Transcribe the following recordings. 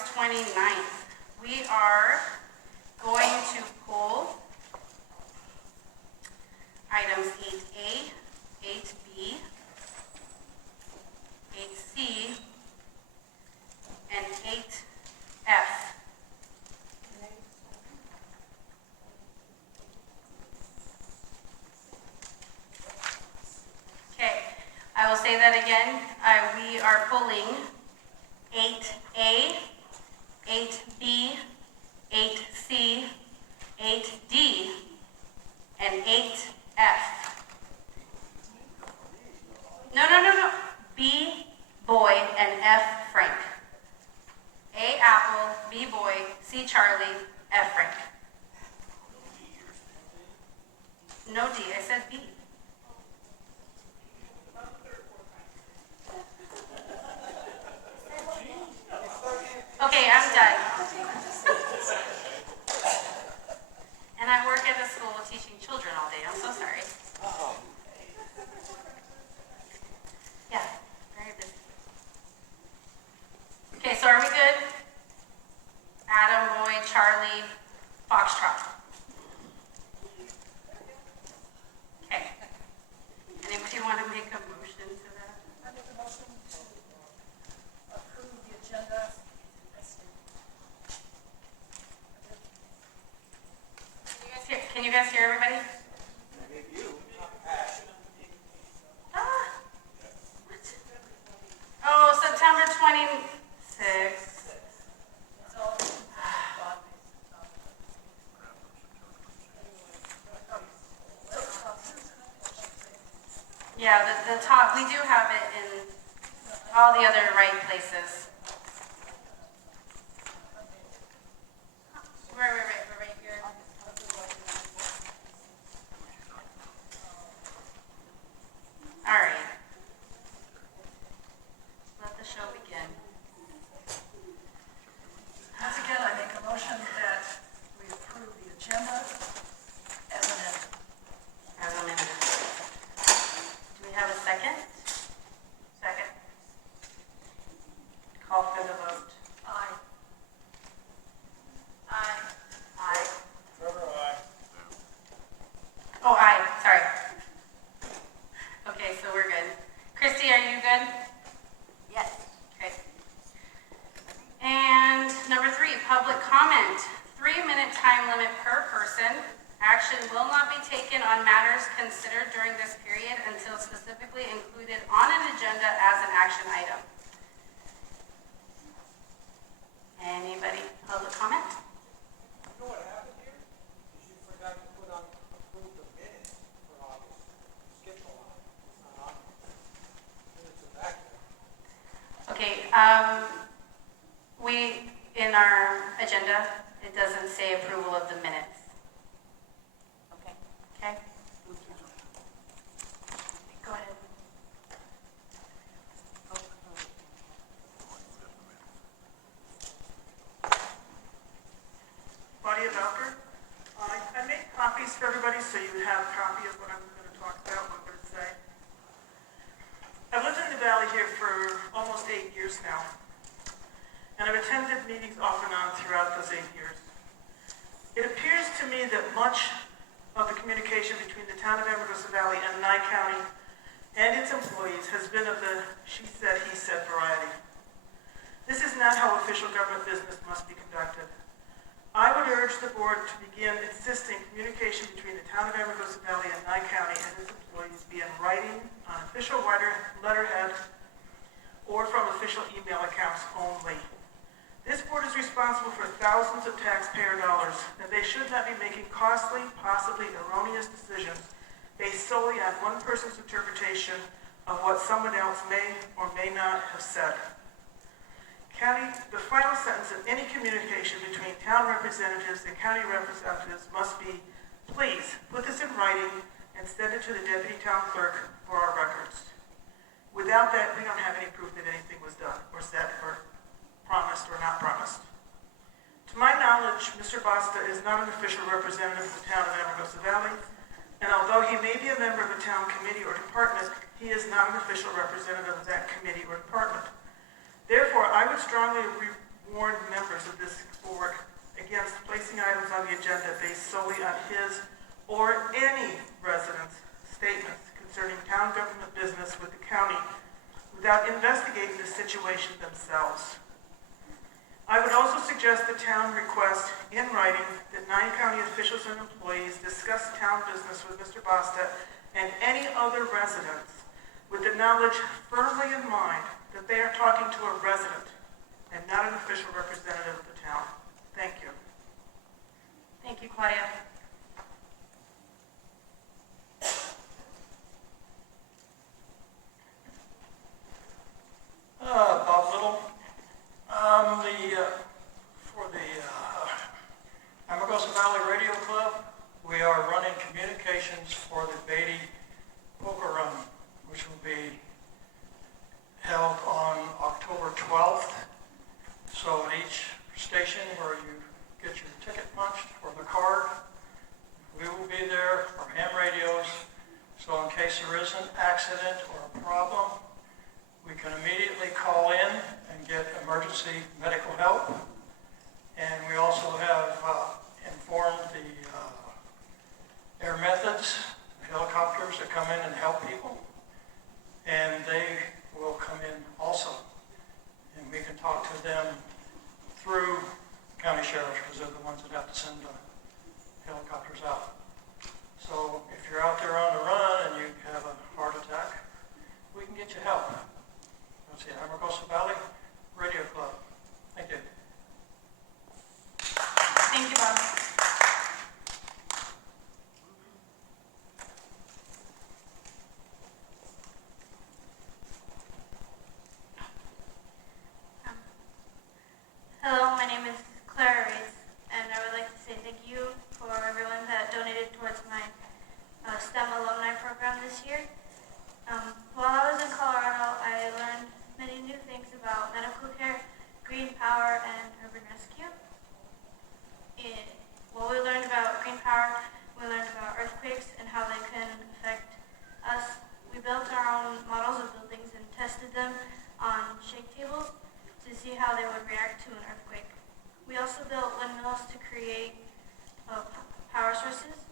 August 29th. We are going to pull items 8A, 8B, 8C, and 8F. Okay, I will say that again. We are pulling 8A, 8B, 8C, 8D, and 8F. No. B, boy, and F, Frank. A, apple, B, boy, C, Charlie, F, Frank. No D, I said B. Okay, I'm done. And I work at a school teaching children all day. I'm so sorry. Yeah, very busy. Okay, so are we good? Adam, Boy, Charlie, Foxtrot. Okay. Anybody want to make a motion to that? I make a motion to approve the agenda. Can you guys hear everybody? What? Oh, September 26th. Yeah, the top, we do have it in all the other right places. Right, we're right here. All right. Let the show begin. Once again, I make a motion that we approve the agenda as amended. As amended. Do we have a second? Second. Call for the vote. Aye. Aye. Aye. Trevor, aye. Oh, aye. Sorry. Okay, so we're good. Christy, are you good? Yes. Okay. And number 3, public comment. 3-minute time limit per person. Action will not be taken on matters considered during this period until specifically included on an agenda as an action item. Anybody? Public comment? You know what happened here? Is you forgot to put on approve the minutes for August. You skipped a line. It's not on. Minutes are back there. Okay, in our agenda, it doesn't say approval of the minutes. Okay? Go ahead. Claudia Valker. I made copies for everybody so you have a copy of what I'm going to talk about, what I'm going to say. I've lived in the Valley here for almost 8 years now, and I've attended meetings off and on throughout those 8 years. It appears to me that much of the communication between the town of Amargosa Valley and Nye County and its employees has been of the she said, he said variety. This is not how official government business must be conducted. I would urge the board to begin insisting communication between the town of Amargosa Valley and Nye County and its employees be in writing on official letterhead or from official email accounts only. This board is responsible for thousands of taxpayer dollars, and they should not be making costly, possibly erroneous decisions based solely on one person's interpretation of what someone else may or may not have said. The final sentence of any communication between town representatives and county representatives must be, please put this in writing and send it to the deputy town clerk for our records. Without that, we don't have any proof that anything was done or said or promised or not promised. To my knowledge, Mr. Basta is not an official representative of the town of Amargosa Valley, and although he may be a member of a town committee or department, he is not an official representative of that committee or department. Therefore, I would strongly warned members of this board against placing items on the agenda based solely on his or any resident's statements concerning town government business with the county without investigating the situation themselves. I would also suggest the town request in writing that 9 county officials and employees discuss town business with Mr. Basta and any other residents with the knowledge firmly in mind that they are talking to a resident and not an official representative of the town. Thank you. Thank you, Claudia. Bob Little. For the Amargosa Valley Radio Club, we are running communications for the Beatty Poker Run, which will be held on October 12th. So at each station where you get your ticket punched or the card, we will be there for ham radios. So in case there is an accident or a problem, we can immediately call in and get emergency medical help. And we also have informed the air methods, helicopters that come in and help people. And they will come in also. And we can talk to them through county sheriffs because they're the ones that have to send the helicopters out. So if you're out there on the run and you have a heart attack, we can get you help. That's the Amargosa Valley Radio Club. Thank you. Thank you, Bob. Hello, my name is Clara Reitz, and I would like to say thank you for everyone that donated towards my STEM alumni program this year. While I was in Colorado, I learned many new things about medical care, green power, and urban rescue. While we learned about green power, we learned about earthquakes and how they can affect us. We built our own models of buildings and tested them on shake tables to see how they would react to an earthquake. We also built windmills to create power sources.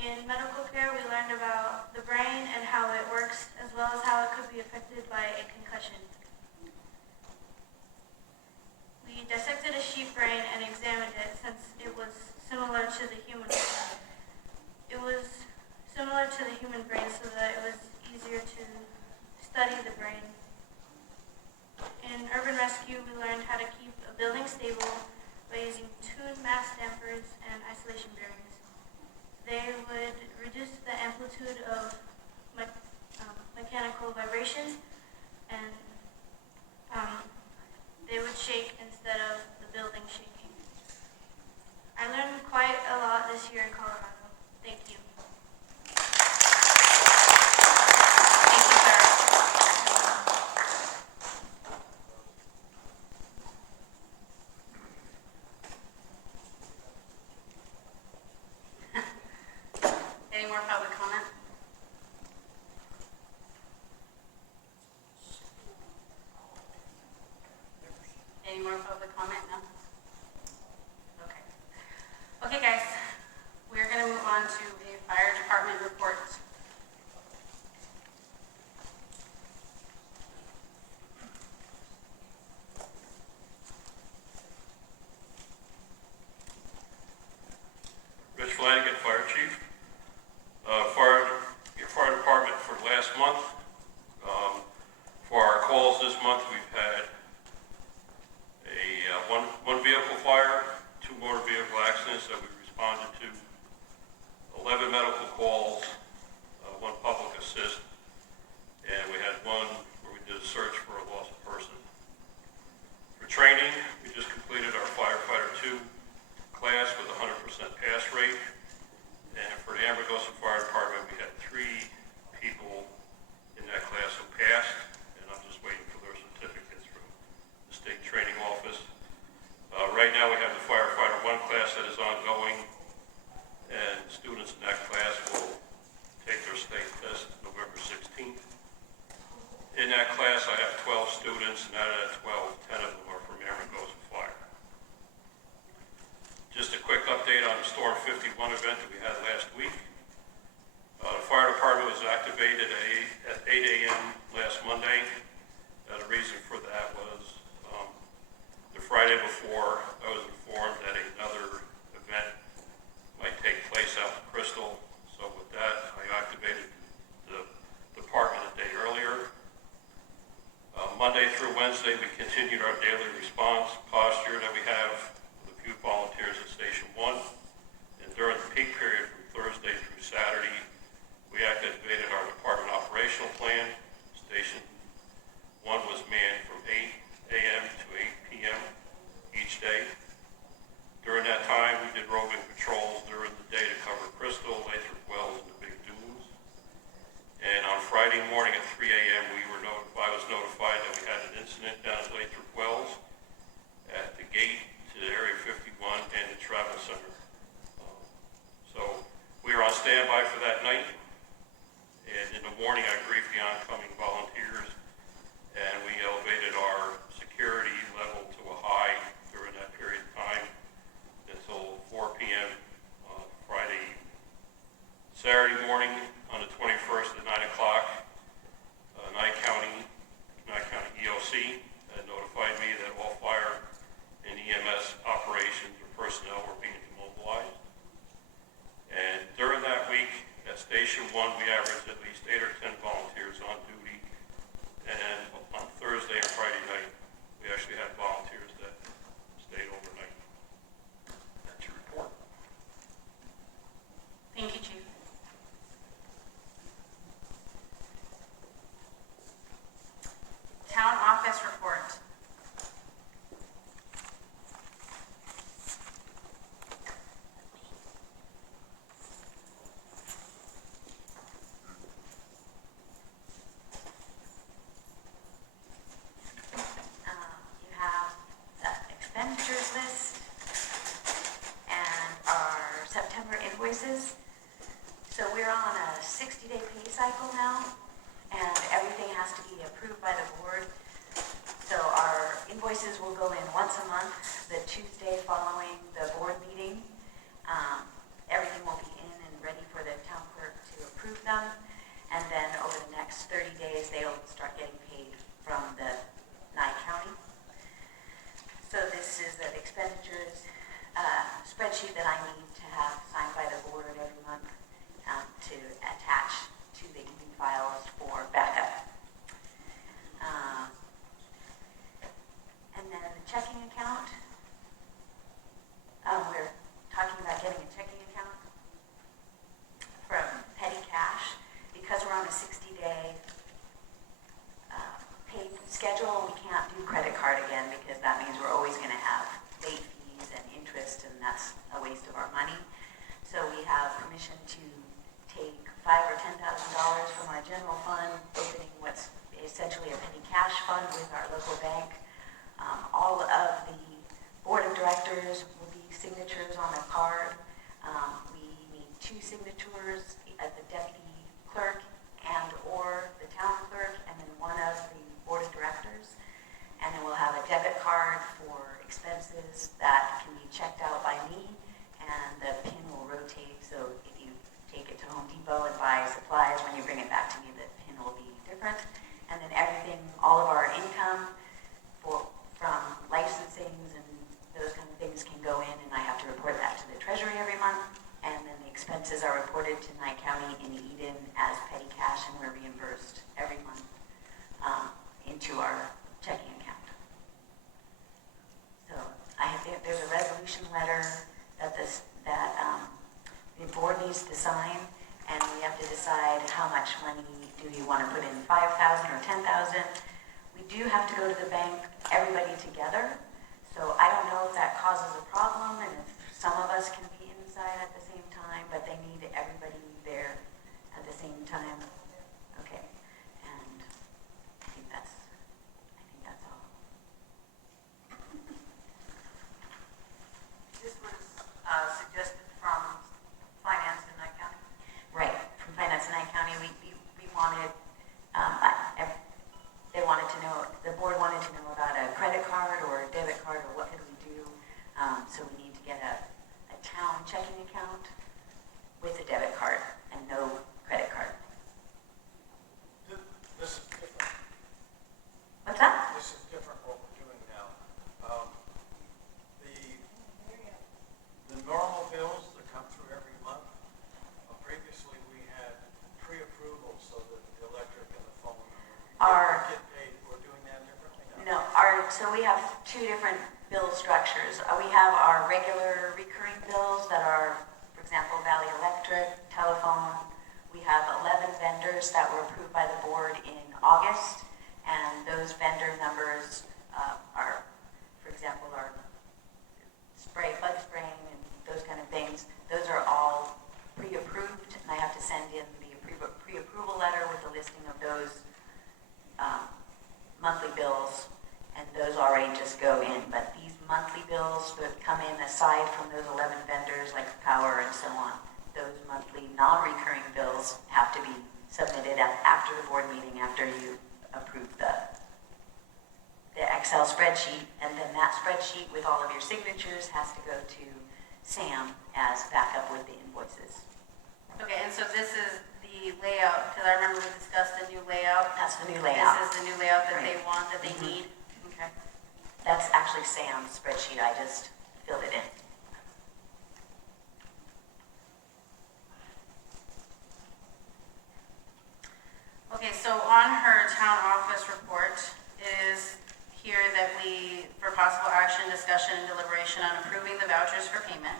In medical care, we learned about the brain and how it works, as well as how it could be affected by a concussion. We dissected a sheep brain and examined it since it was similar to the human brain. It was similar to the human brain so that it was easier to study the brain. In urban rescue, we learned how to keep a building stable by using tuned mass dampers and isolation bearings. They would reduce the amplitude of mechanical vibrations, and they would shake instead of the building shaking. I learned quite a lot this year in Colorado. Thank you. Thank you, sir. Any more public comment? Any more public comment? No? Okay. Okay, guys. We're going to move on to a fire department report. Rich Flanagan, Fire Chief. Your fire department for last month. For our calls this month, we've had a one vehicle fire, 2 motor vehicle accidents that we responded to, 11 medical calls, 1 public assist, and we had 1 where we did a search for a lost person. For training, we just completed our firefighter 2 class with a 100% pass rate. And for the Amargosa Fire Department, we had 3 people in that class who passed, and I'm just waiting for their certificates from the state training office. Right now, we have the firefighter 1 class that is ongoing, and students in that class will take their state test November 16th. In that class, I have 12 students, and out of that 12, 10 of them are from Amargosa the Storm 51 event that we had last week. The fire department was activated at 8 a.m. last Monday. The reason for that was the Friday before, I was informed that another event might take place out in Crystal. So with that, I activated the department a day earlier. Monday through Wednesday, we continued our daily response posture that we have with a few volunteers at Station 1. And during the peak period from Thursday through Saturday, we activated our department operational plan. Station 1 was manned from 8 a.m. to 8 p.m. each day. During that time, we did roving patrols during the day to cover Crystal, Lathrop Wells, and the Big Dunes. And on Friday morning at 3 a.m., I was notified that we had an incident down at Lathrop Wells at the gate to Area 51 and the travel center. So we were on standby for that night. And in the morning, I briefed the oncoming volunteers, and we elevated our security level to a high during that period of time until 4 p.m. Friday. Saturday morning on the 21st at 9 o'clock, Nye County EOC had notified me that all fire and EMS operations or personnel were being demobilized. And during that week at Station 1, we averaged at least 8 or 10 volunteers on duty. And on Thursday and Friday night, we actually had volunteers that stayed overnight. That's your report. Thank you, Chief. Town office report. You have the expenditures list and our September invoices. So we're on a 60-day pay cycle now, and everything has to be approved by the board. So our invoices will go in once a month, the Tuesday following the board meeting. Everything will be in and ready for the town clerk to approve them. And then over the next 30 days, they'll start getting paid from the Nye County. So this is the expenditures spreadsheet that I need to have signed by the board every month to attach to the e-files for backup. And then the checking account. We're talking about getting a checking account from petty cash. Because we're on a 60-day pay schedule, we can't do credit card again because that means we're always going to have late fees and interest, and that's a waste of our money. So we have permission to take $5,000 or $10,000 from our general fund, opening what's essentially a petty cash fund with our local bank. All of the board of directors will be signatures on a card. We need 2 signatures at the deputy clerk and or the town clerk, and then one of the board of directors. And then we'll have a debit card for expenses that can be checked out by me, and the PIN will rotate. So if you take it to Home Depot and buy supplies, when you bring it back to me, the PIN will be different. And then everything, all of our income from licensings and those kind of things can go in, and I have to report that to the treasury every month. And then the expenses are reported to Nye County in Eden as petty cash, and we're reimbursed every month into our checking account. So there's a resolution letter that the board needs to sign, and we have to decide how much money do we want to put in, 5,000 or 10,000. We do have to go to the bank, everybody together. So I don't know if that causes a problem, and if some of us can be inside at the same time, but they need everybody there at the same time. Okay, and I think that's all. This was suggested from Finance in Nye County. Right, from Finance in Nye County, we wanted, the board wanted to know about a credit card or a debit card, or what could we do. So we need to get a town checking so we have two different bill structures. We have our regular recurring bills that are, for example, Valley Electric, telephone. We have 11 vendors that were approved by the board in August, and those vendor numbers are, for example, our bug spraying and those kind of things. Those are all pre-approved, and I have to send in the pre-approval letter with the listing of those monthly bills, and those already just go in. But these monthly bills that come in aside from those 11 vendors, like power and so on, those monthly non-recurring bills have to be submitted after the board meeting, after you approve the Excel spreadsheet, and then that spreadsheet with all of your signatures has to go to Sam as backup with the invoices. Okay, and so this is the layout, because I remember we discussed the new layout. That's the new layout. This is the new layout that they Right. want, that they need. Okay. That's actually Sam's spreadsheet. I just filled it in. Okay, so on her town office report is here that we, for possible action, discussion, and deliberation on approving the vouchers for payment,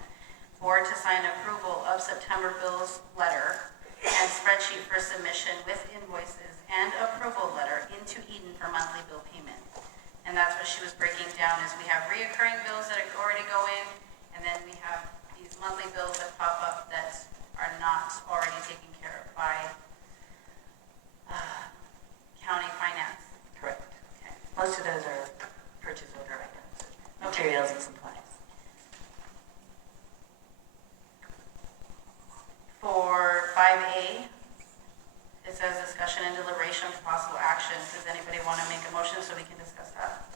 board to sign approval of September bills letter and spreadsheet for submission with invoices and approval letter into Eden for monthly bill payment. And that's what she was breaking down, is we have reoccurring bills that already go in, and then we have these monthly bills that pop up that are not already taken care of by county finance. Correct. Okay. Most of those are purchase order items, materials and supplies. For 5A, it says discussion and deliberation for possible action. Does anybody want to make a motion so we can discuss that?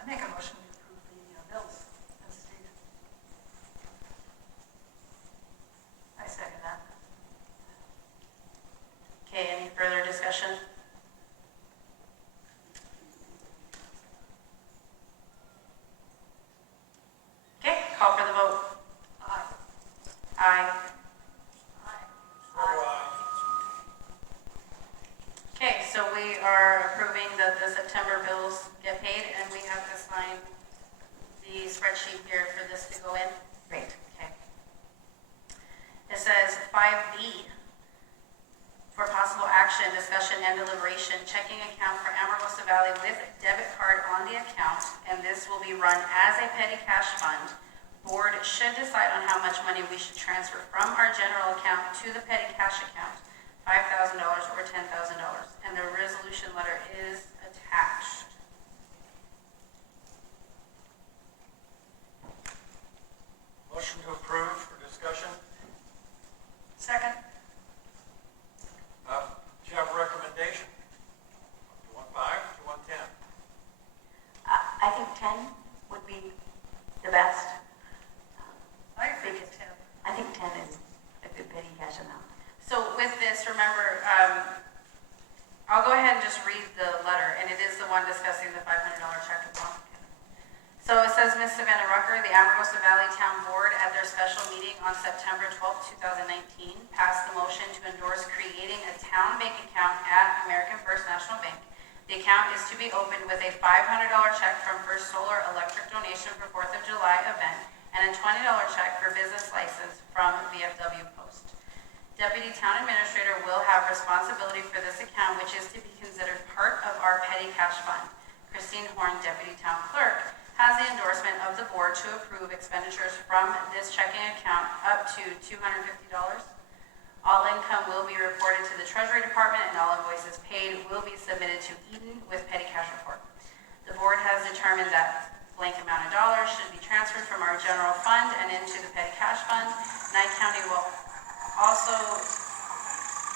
I make a motion to approve the bills as stated. I second that. Okay, any further discussion? Okay, call for the vote. Aye. Aye. Aye. Okay, so we are approving that the September bills get paid, and we have to sign the spreadsheet here for this to go in. Great. Okay. It says 5B, for possible action, discussion, and deliberation, checking account for Amargosa Valley with debit card on the account, and this will be run as a petty cash fund. Board should decide on how much money we should transfer from our general account to the petty cash account, $5,000 or $10,000, and the resolution letter is attached. Motion to approve for discussion. Second? Do you have a recommendation? Do you want 5, do you want 10? I think 10 would be the best. I agree with 10. I think 10 is a good petty cash amount. So with this, remember, I'll go ahead and just read the letter, and it is the one discussing the $500 check amount. So it says, Ms. Savannah Rucker, the Amargosa Valley Town Board, at their special meeting on September 12, 2019, passed the motion to endorse creating a town bank account at American First National Bank. The account is to be opened with a $500 check from First Solar Electric donation for 4th of July event and a $20 check for business license from VFW Post. Deputy Town Administrator will have responsibility for this account, which is to be considered part of our petty cash fund. Christine Horn, Deputy Town Clerk, has the endorsement of the board to approve expenditures from this checking account up to $250. All income will be reported to the Treasury Department, and all invoices paid will be submitted to Eden with petty cash report. The board has determined that blank amount of dollars should be transferred from our general fund and into the petty cash fund. Nye County will also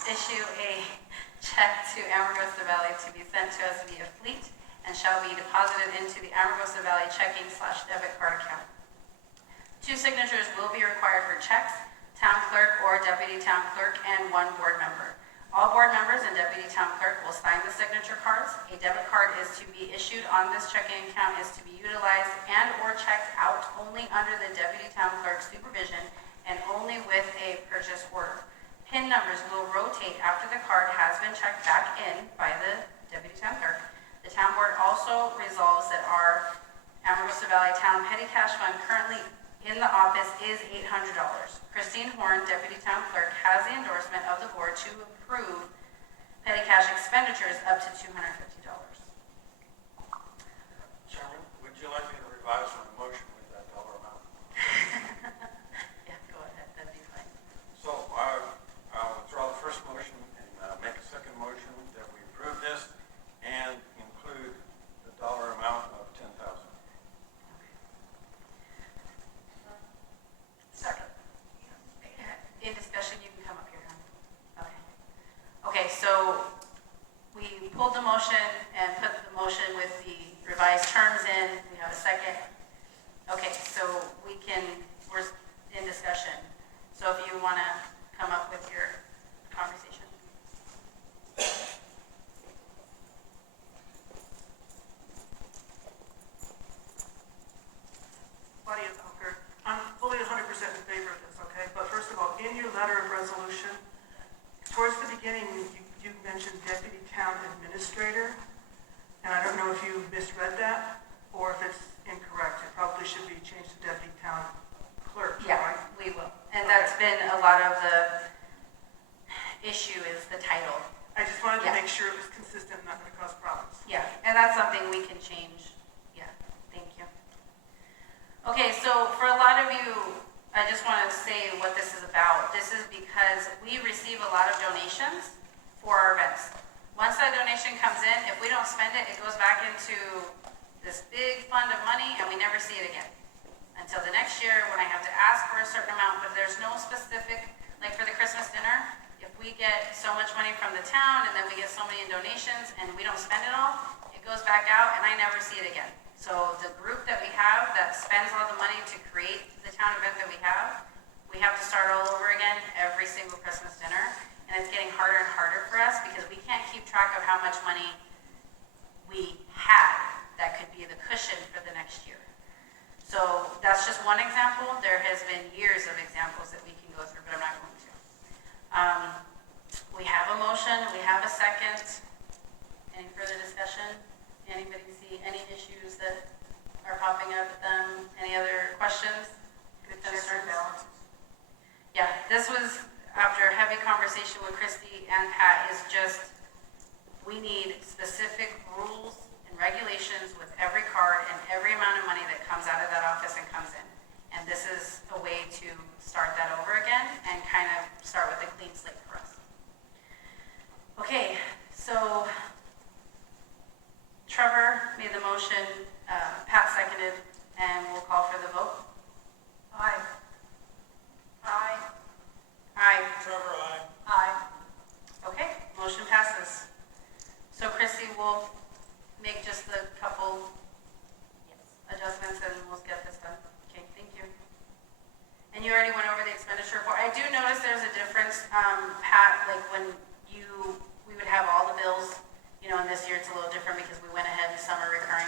issue a check to Amargosa Valley to be sent to us via Fleet and shall be deposited into the Amargosa Valley checking/debit card account. 2 signatures will be required for checks, town clerk or deputy town clerk, and 1 board member. All board members and deputy town clerk will sign the signature cards. A debit card is to be issued on this checking account, is to be utilized and or checked out only under the deputy town clerk's supervision and only with a purchase order. PIN numbers will rotate after the card has been checked back in by the deputy town clerk. The town board Valley Town Petty Cash Fund currently in the office is $800. Christine Horn, Deputy Town Clerk, has the endorsement of the board to approve petty cash expenditures up to $250. Chairman, would you like me to revise my motion with that dollar amount? Yeah, go ahead, that'd be fine. So I'll withdraw the first motion and make a second motion that we approve this and include the dollar amount of $10,000. Second. In discussion, you can come up here, huh? Okay. Okay, so we pulled the motion and put the motion with the revised terms in. We have a second. Okay, so we're in discussion. So if you want to come up with your conversation. Claudia Bunker. I'm fully 100% in favor of this, okay? But first of all, in your letter of resolution, towards the beginning, you mentioned deputy town administrator, and I don't know if you misread that or if it's incorrect. It probably should be changed to deputy town clerk, Yeah, right? we will. And that's been a lot of the issue is the title. I just wanted to Yeah. make sure it was consistent and not going to cause problems. Yeah, and that's something we can change. Yeah, thank you. Okay, so for a lot of you, I just want to say what this is about. This is because we receive a lot of donations for our events. Once that donation comes in, if we don't spend it, it goes back into this big fund of money and we never see it again. Until the next year when I have to ask for a certain amount, but there's no specific, like for the Christmas dinner, if we get so much money from the town and then we get so many in donations and we don't spend it all, it goes back out and I never see it again. So the group that we have that spends all the money to create the town event that we have to start all over again every single Christmas dinner. And it's getting harder and harder for us because we can't keep track of how much money we had that could be the cushion for the next year. So that's just one example. There has been years of examples that we can go through, but I'm not going to. We have a motion, we have a second. Any further discussion? Anybody see any issues that are popping up with them? Any other questions? Concerns? Yeah, this was after a heavy conversation with Christy and Pat, is just, we need specific rules and regulations with every card and every amount of money that comes out of that office and comes in. And this is a way to start that over again and kind of start with a clean slate for us. Okay, so Trevor made the motion, Pat seconded, and we'll call for the vote. Aye. Aye. Aye. Trevor, aye. Aye. Okay, motion passes. So Chrissy will make just a couple adjustments and we'll get this done. Okay, thank you. And you already went over the expenditure report. I do notice there's a difference, Pat, like when we would have all the bills, and this year it's a little different because we went ahead and some are recurring.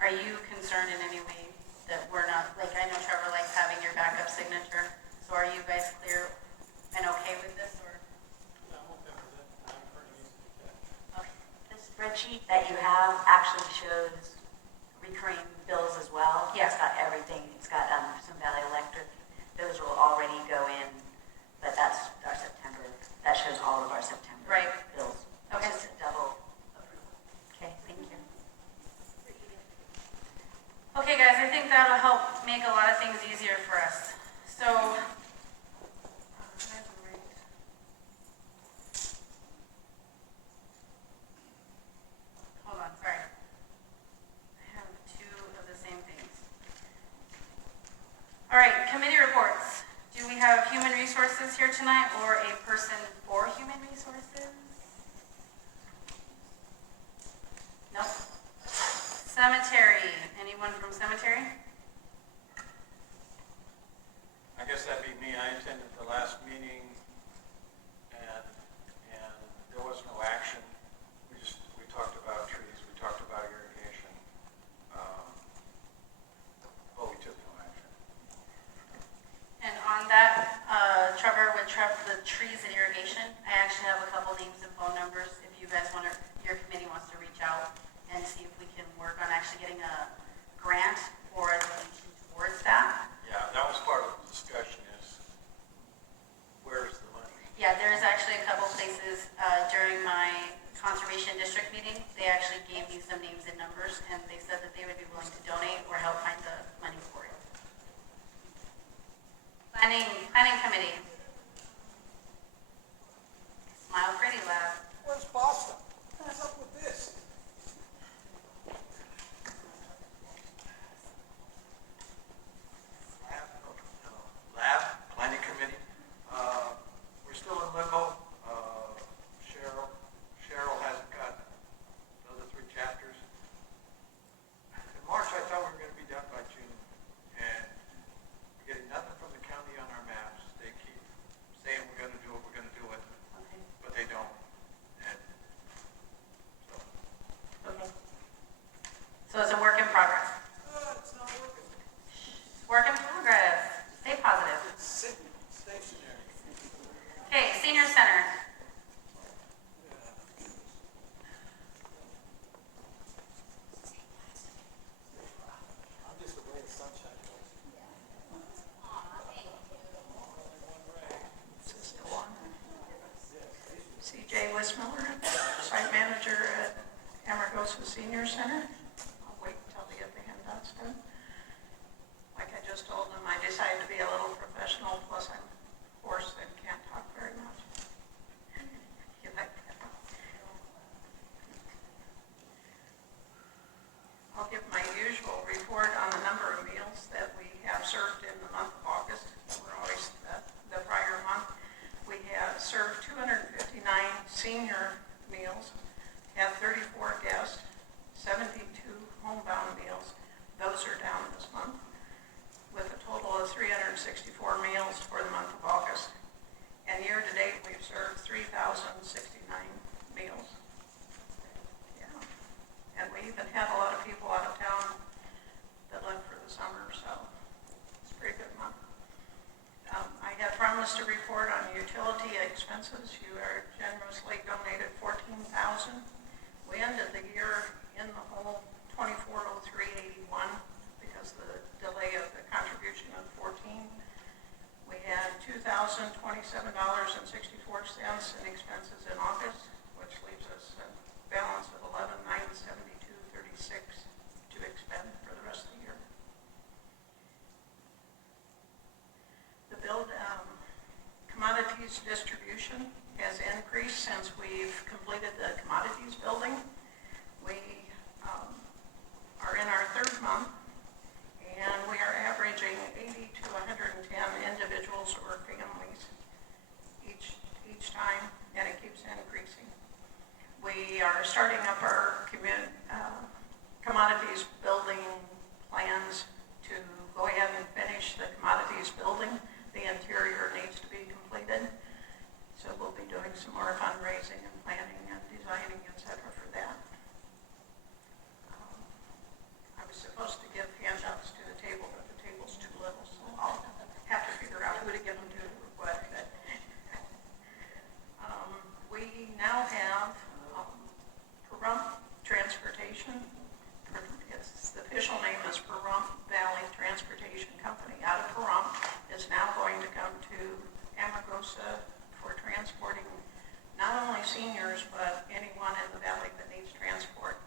Are you concerned in any way that we're not, like I know Trevor likes having your backup signature, so are you guys clear and okay with this, or? I'm okay with it. I'm pretty easy to catch. Okay. The spreadsheet that you have actually shows recurring bills as well. Yeah. It's got everything. It's got some Valley Electric. Those will already go in, but that's our September. That shows all of our September Right. bills. Okay. It's just a double approval. Okay, thank you. Okay, guys, I think that'll help make a lot of things easier for us. So, hold on, sorry. I have two of the same things. All right, committee reports. Do we have human resources here tonight or a person for human resources? Nope. Cemetery, anyone from cemetery? I guess that'd be meeting, they actually gave me some names and numbers, and they said that they would be willing to donate or help find the money for it. Planning committee. Smile pretty, lad. Where's Boston? What's up with this? Lab, planning committee, we're still in limbo. Cheryl hasn't got the other 3 chapters. In March, I thought we were gonna be done by June, and we're getting nothing from the county on our maps. They keep saying we're gonna do it, but they don't. And so, So it's a work in progress. It's not working. Work in progress. Stay positive. It's sitting stationary. Okay, senior center. I'm just the way the sunshine goes. CJ Wismiller, site manager at Amargosa Senior Center. I'll wait until they get the handouts done. Like I just told them, I decided to be a little professional, plus I'm hoarse and can't talk very much. You like that? I'll give my usual report on the number of meals that we have served in the month of August. We're always the prior month. We have served 259 senior meals, had 34 guests, 72 homebound meals. Those are down this month, with a total of 364 meals for the month of August. And year-to-date, we've served 3,069 meals. Yeah. And we even had a lot of people out of town that left for the summer, so it's a pretty good month. I had promised to report on utility expenses. You are generously donated $14,000. We ended the year in the hole $24,0381 because of the delay of the contribution of 14. We had $2,027.64 in expenses in August, which leaves us a balance of $11,972.36 to expend for the rest of the year. The commodities distribution has increased since we've completed the commodities building. We are in our 3rd month, and we are averaging 80 to 110 individuals or families each time, and it keeps increasing. We are starting up our commodities building plans to go ahead and finish the commodities building. The interior needs to be completed, so we'll be doing some more fundraising and planning and designing, etc. for that. I was supposed to give handouts to the table, but the table's too little, so I'll have to figure out who to give them to or what. But, we now have Pahrump Transportation. The official name is Pahrump Valley Transportation Company out of Pahrump. Is now going to come to Amargosa for transporting not only seniors, but anyone in the valley that needs transport.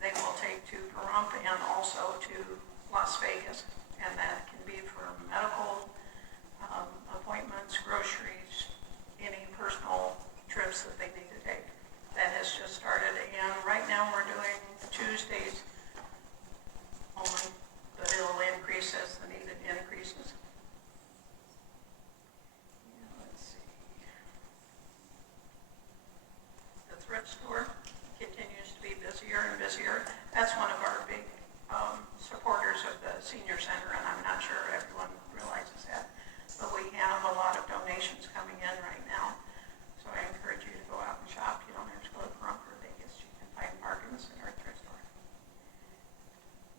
They will take to Pahrump and also to Las Vegas, and that can be for medical appointments, groceries, any personal trips that they need to take. That has just started, and right now we're doing Tuesdays only, but it'll increase as the need increases. Let's see. The thrift store continues to be busier and busier. That's one of our big supporters of the senior center, and I'm not sure everyone realizes that. But we have a lot of donations coming in right now, so I encourage you to go out and shop. You don't have to go to Pahrump or Vegas. You can find bargains in our thrift store.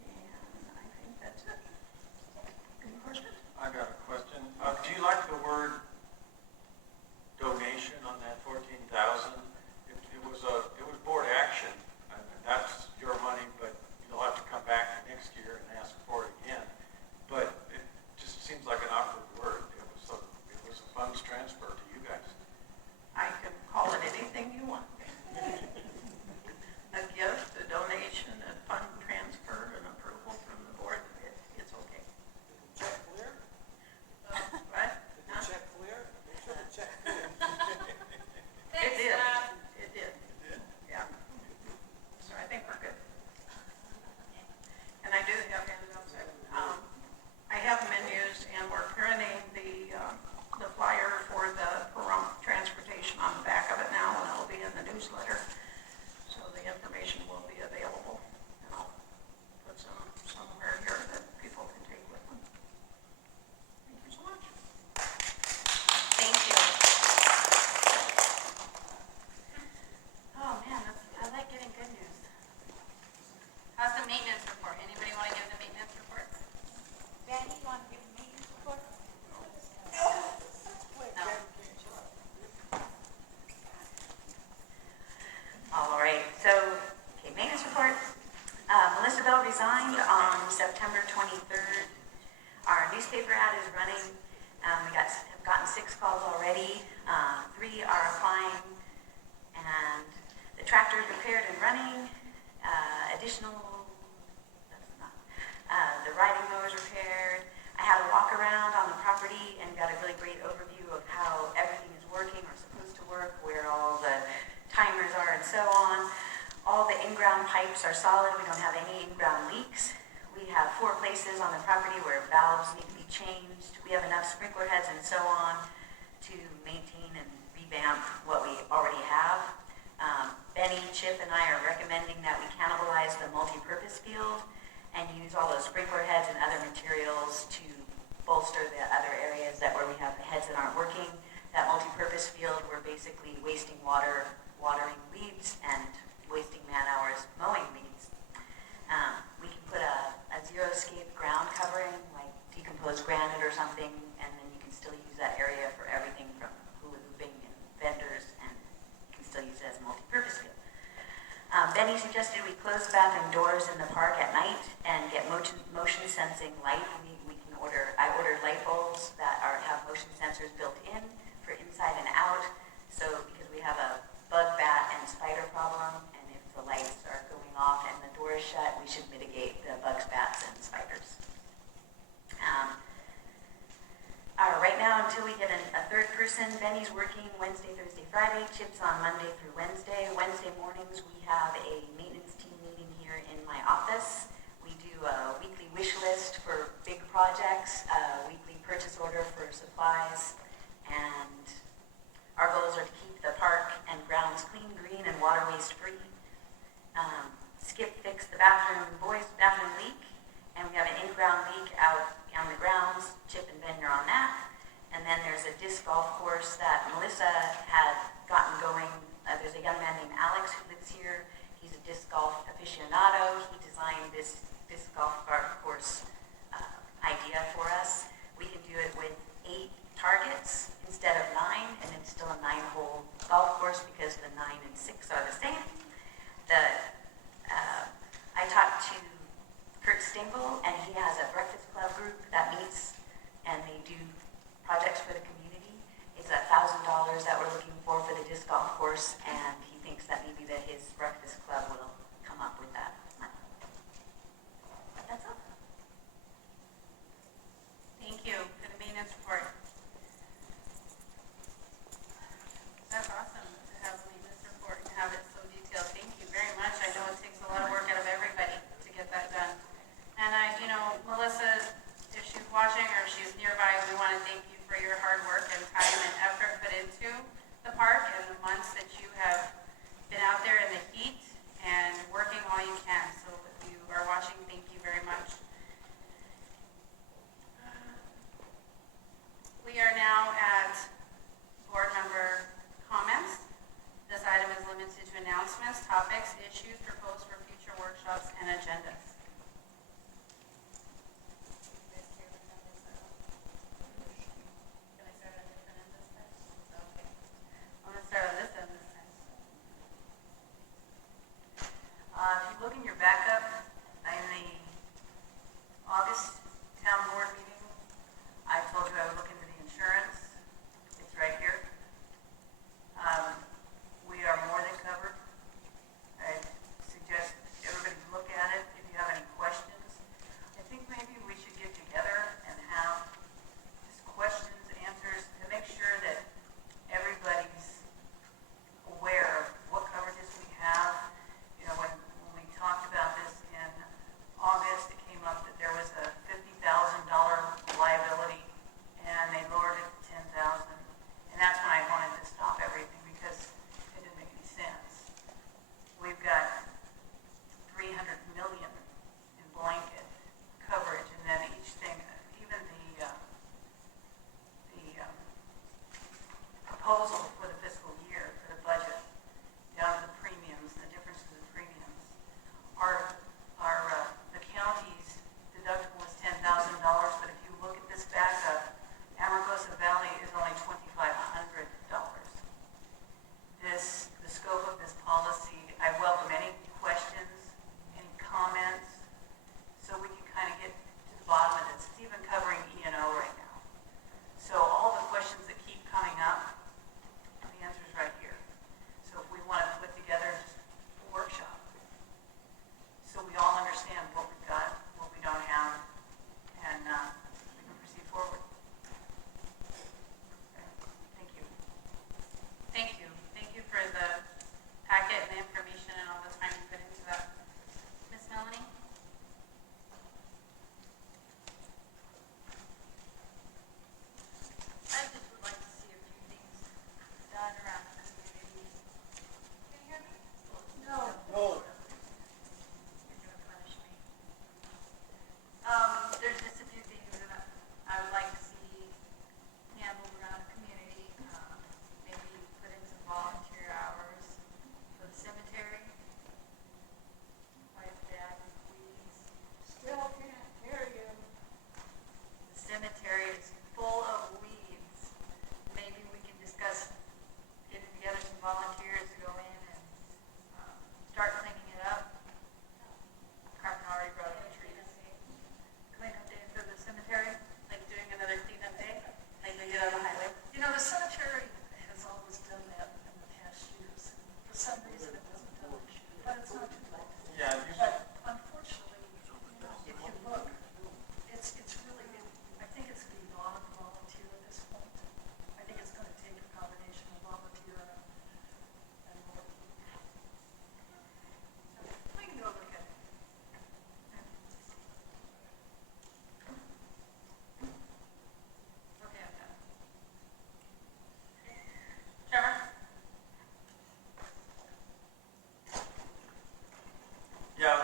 And I think that's it. Any questions? I got a question. Do you like the word donation on that 14,000? It was board action, and that's your money, but you'll have to come back next year and ask for it again. But the information will be available. And I'll put somewhere here that people can take with them. Thank you so much. Thank you. Oh, man, I like getting good news. How's the maintenance report? Anybody want to give the maintenance report? Danny, you want to give me a report? No. All right, so, okay, maintenance report. Melissa Bell resigned on September 23rd. Our newspaper ad is running. Have gotten 6 calls already. 3 are applying, and the tractor is repaired and running. The riding mower is repaired. I had a walk around on the property and got a really great overview of how everything is working or supposed to work, where all the timers are and so on. All the in-ground pipes are solid. We don't have any in-ground leaks. We have 4 places on the property where valves need to be changed. We have enough sprinkler heads and so on to maintain and revamp what we already have. Benny, Chip, and I are recommending that we cannibalize the multi-purpose field and use all those sprinkler heads and other materials to bolster the other areas where we have the heads that aren't working. That multi-purpose field, we're basically wasting water, watering weeds, and wasting man hours mowing weeds. We can put a zero-escape ground covering, like decomposed granite or something, and then you can still use that area for everything from hula hooping and vendors, and you can still use it as a multi-purpose field. Benny suggested we close the bathroom doors in the park at night and get motion sensing light. I ordered light bulbs that have motion sensors built in for inside and out. So because we have a bug, bat, and spider problem, and if the lights are going off and the door is shut, we should mitigate the bugs, bats, and spiders. Right now, until we get a third person, Benny's working Wednesday, Thursday, Friday. Chip's on Monday through Wednesday. Wednesday mornings, we have a maintenance team meeting here in my office. We do a weekly wish list for big projects, a weekly purchase order for supplies, and our goals are to keep the park and grounds clean, green, and water waste free. Skip fixed the boys' bathroom leak, and we have an in-ground leak out on the grounds. Chip and Ben are on that. And then there's a disc golf course that Melissa had gotten going. There's a young man named Alex who lives here. He's a disc golf aficionado. He designed this disc golf course idea for us. We can do it with 8 targets instead of 9, and it's still a 9-hole golf course because the 9 and 6 are the same. I talked to Kurt Stingle, and he has a breakfast club group that meets, and they do projects for the community. It's $1,000 that we're looking for the disc golf course, and he thinks that maybe his breakfast club will come up with that money. That's all. Thank you for the maintenance report. That's awesome to have a maintenance report and have it so detailed. Thank you very much. I know it takes a lot of work out of everybody to get that done. And Melissa, if she's watching or if she's nearby, we want to thank you for your hard work and time and effort put into the park and the months that you have been out there in the heat and working all you can. So if you are watching, thank you very much. We are now at board member comments. This item is limited to announcements, topics, issues proposed for future workshops, and agendas. Can I start on different end this time? Okay. I'm going to start on this end this time. If you look in your backup, in the August town board meeting, I told you I would look into the insurance. It's right here. We are more than covered. I suggest everybody look at it. If you have any questions, I think maybe we should get together and have just questions, answers, to make sure that everybody's aware of what coverages we have. When we talked about this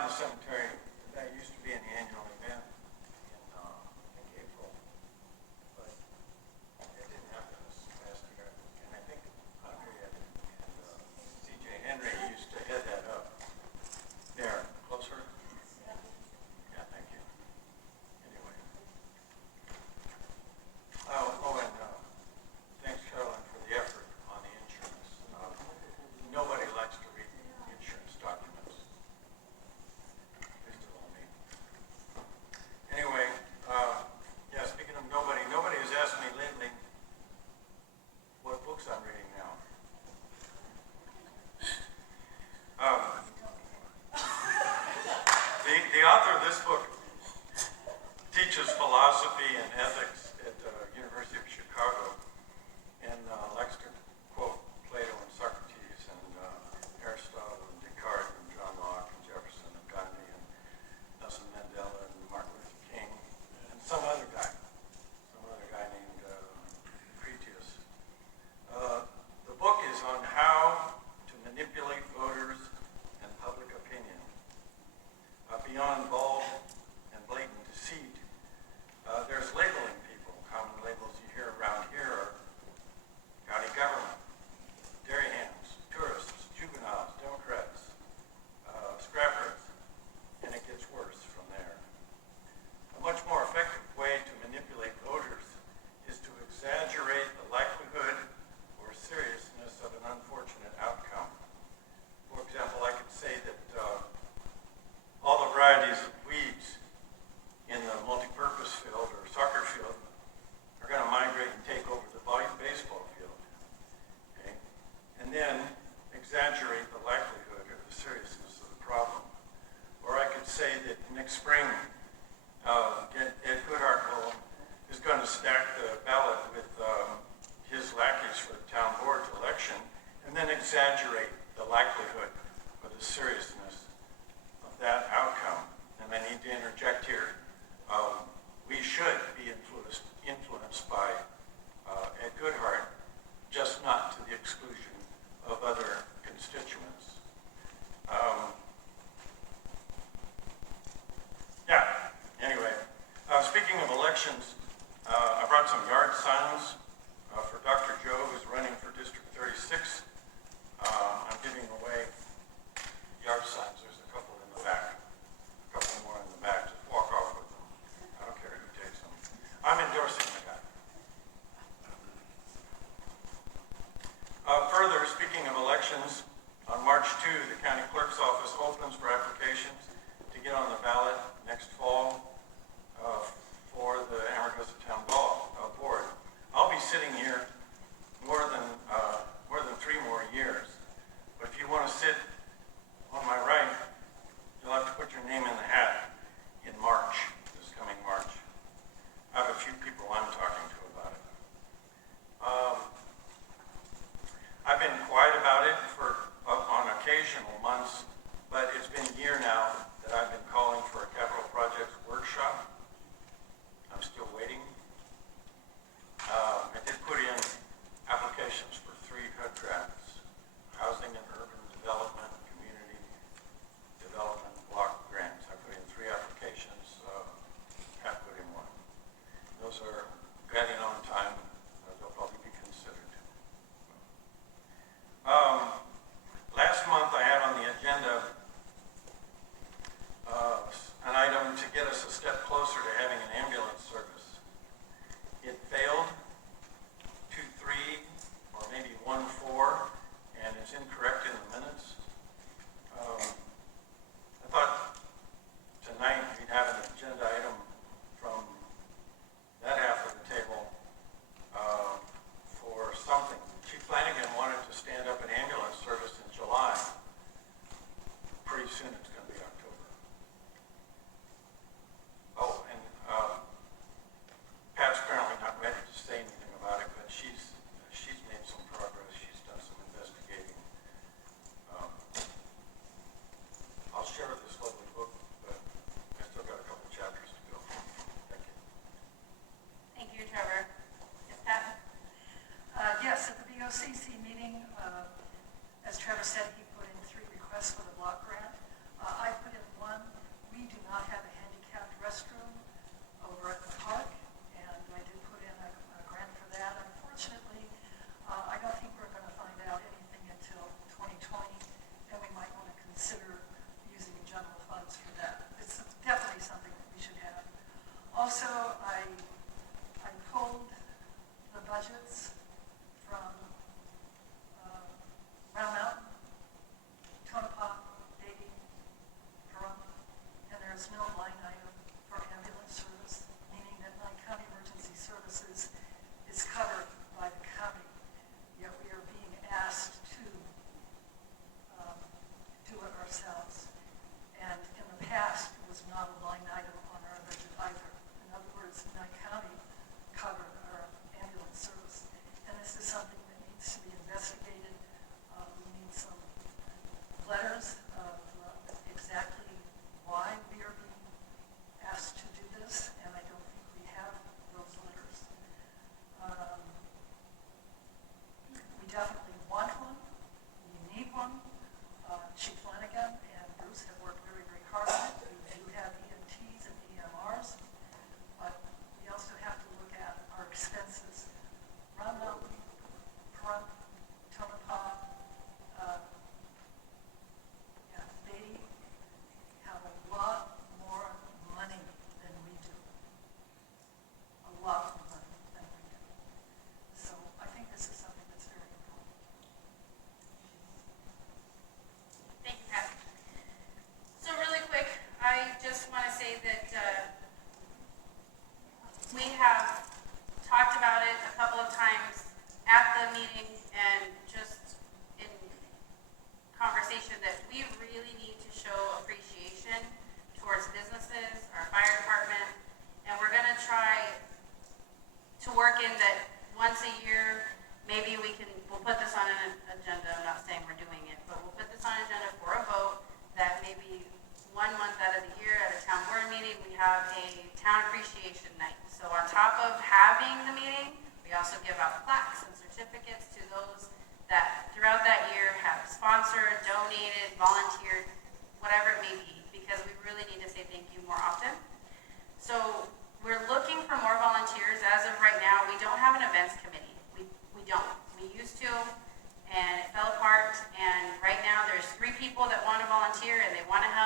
the cemetery, that used to be an annual event in, I think, April. But it didn't happen this past year. And I think Andrea and CJ Henry used to head that up. There, closer? Yeah, thank you. Anyway. And thanks, Carolyn, for the effort on the insurance. Nobody likes to read insurance documents. At least it won't me. Anyway, yeah, speaking of nobody has asked me lately what books I'm reading now. The author of this book teaches philosophy and ethics at the University of Chicago and likes to quote Plato and Socrates and Aristotle and Descartes and John Locke and Jefferson and Gandhi and Nelson Mandela and Martin Luther King and some other guy named Cretius. The book is on how to manipulate voters and public opinion beyond bald and blatant deceit. There's labeling people. Common labels you hear around here are county government, dairy hands, tourists, juveniles, Democrats, scrappers, and it gets worse from there. A much more effective way to manipulate voters is to exaggerate the likelihood or seriousness of an unfortunate outcome. For example, I could say that all the varieties of weeds in the multi-purpose field or soccer field are going to migrate and take over the baseball field. Okay? And then exaggerate the likelihood or the seriousness of the problem. Or I could say that next spring, Ed Goodhart is going to stack the ballot with his lackeys for the town board election and then exaggerate the likelihood or the seriousness of that outcome. And I need to interject here. We should be influenced by Ed Goodhart, just not to the exclusion of other constituents. Anyway, speaking of elections, I brought some yard signs for Dr. Joe, who's running for District 36. I'm giving away yard signs. There's a couple in the back, a couple more in the back. Just walk off with them. I don't care who takes them. I'm endorsing the guy. Further, speaking of elections, on March 2, the county clerk's office opens for applications to get on the ballot next fall for the Amargosa Town Board. I'll be sitting here more than 3 more years, but if you want to sit on my right, you'll have to put your name in the hat in March, this coming March. I have a few people I'm talking to about it. I've been quiet about it on occasional months, but it's been a year now that I've been calling for a capital projects workshop. I'm still waiting. I did put in applications for 3 HUD grants, housing and urban development, community development block grants. I put in 3 applications, have put in 1. Those are getting on time. They'll probably be considered. Last month I had on the agenda an item to get us a step closer to having an ambulance service. It failed 2-3 or maybe 1-4, and it's incorrect in the minutes. I thought tonight we'd have an agenda item from that half of the table for something. Chief Flanagan wanted to stand up an ambulance service in July. Pretty soon it's going to be October. Oh, and Pat's apparently not ready to say anything about it, but she's made some progress. She's done some investigating. I'll share this lovely book, but I still got a couple chapters to go. Thank you. Thank you, Trevor. Yes, Pat? Yes, at the BOCC meeting, as Trevor said, he put in 3 requests for the block grant. I put in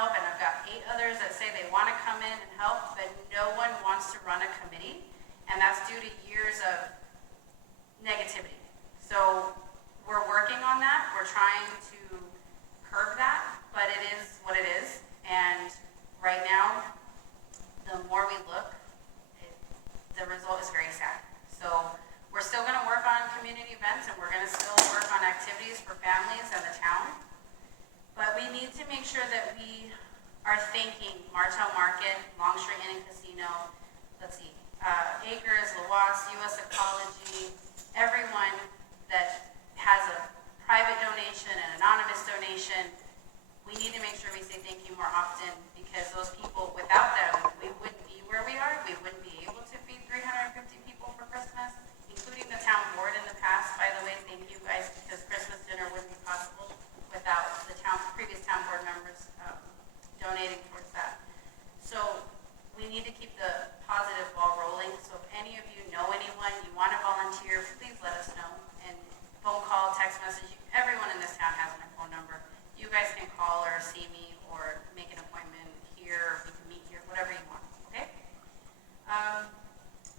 help, and I've got 8 others that say they want to come in and help, but no one wants to run a committee, and that's due to years of negativity. So we're working on that. We're trying to curb that, but it is what it is. And right now, the more we look, the result is very sad. So we're still going to work on community events, and we're going to still work on activities for families and the town. But we need to make sure that we are thanking Martel Market, Longstreet Inn and Casino, let's see, Acres, Lawas, US Ecology, everyone that has a private donation, an anonymous donation. We need to make sure we say thank you more often, because those people, without them, we wouldn't be where we are. We wouldn't be able to feed 350 people for Christmas, including the town board in the past. By the way, thank you guys, because Christmas dinner wouldn't be possible without the previous town board members donating towards that. So we need to keep the positive ball rolling. So if any of you know anyone, you want to volunteer, please let us know. And phone call, text message, everyone in this town has my phone number. You guys can call or see me or make an appointment here, or we can meet here, whatever you want, okay?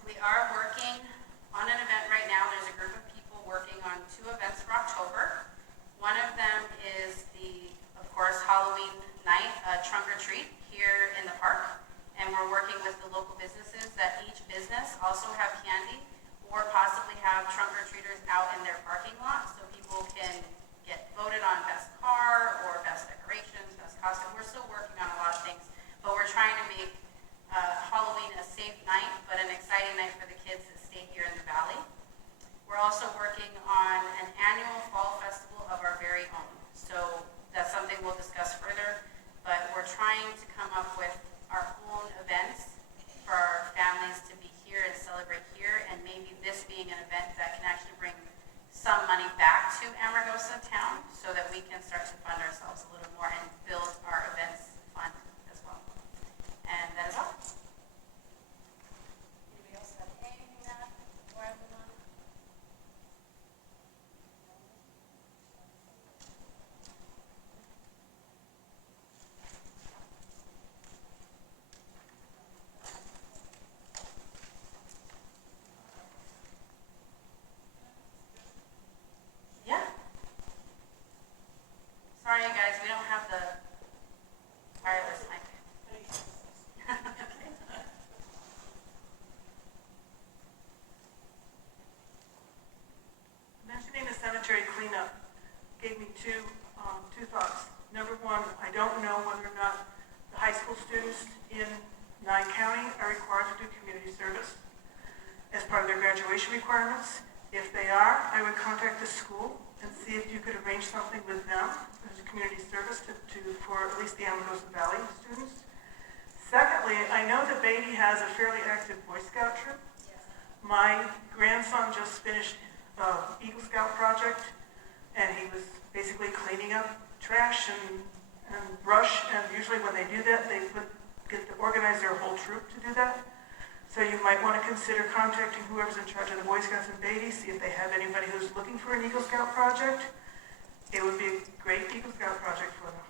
We are working on an event right now. There's a group of people working on 2 events for October. One of them is of course, Halloween night, trunk or treat here in the park. And we're working with the local businesses that each business also have candy or possibly have trunk or treaters out in their parking lot, so people can get voted on best car or best decorations, best costume. We're still working on a lot of things, but we're trying to make Halloween a safe night, but an exciting night for the kids that stay here in the valley. We're also working on an annual fall festival of our very own. So that's something we'll discuss further, but we're trying to come up with our own events for our families to be here and celebrate here, and maybe this being an event that can actually bring some money back to Amargosa town so that we can start to fund ourselves a little more and build our events fund as well. And that is all. Anybody else have anything to add before I move on? Yeah. Sorry, you guys, we don't have the wireless mic. Mentioning the cemetery cleanup gave me two thoughts. Number one, I don't know whether or not the high school students in Nye County are required to do community service as part of their graduation requirements. If they are, I would contact the school and see if you could arrange something with them as a community service for at least the Amargosa Valley students. Secondly, I know that Beatty has a fairly active Boy Scout troop. My grandson just finished Eagle Scout project, and he was basically cleaning up trash and brush, and usually when they do that, they get to organize their whole troop to do that. So you might want to consider contacting whoever's in charge of the Boy Scouts in Beatty, see if they have anybody who's looking for an Eagle Scout project. It would be a great Eagle Scout project for them.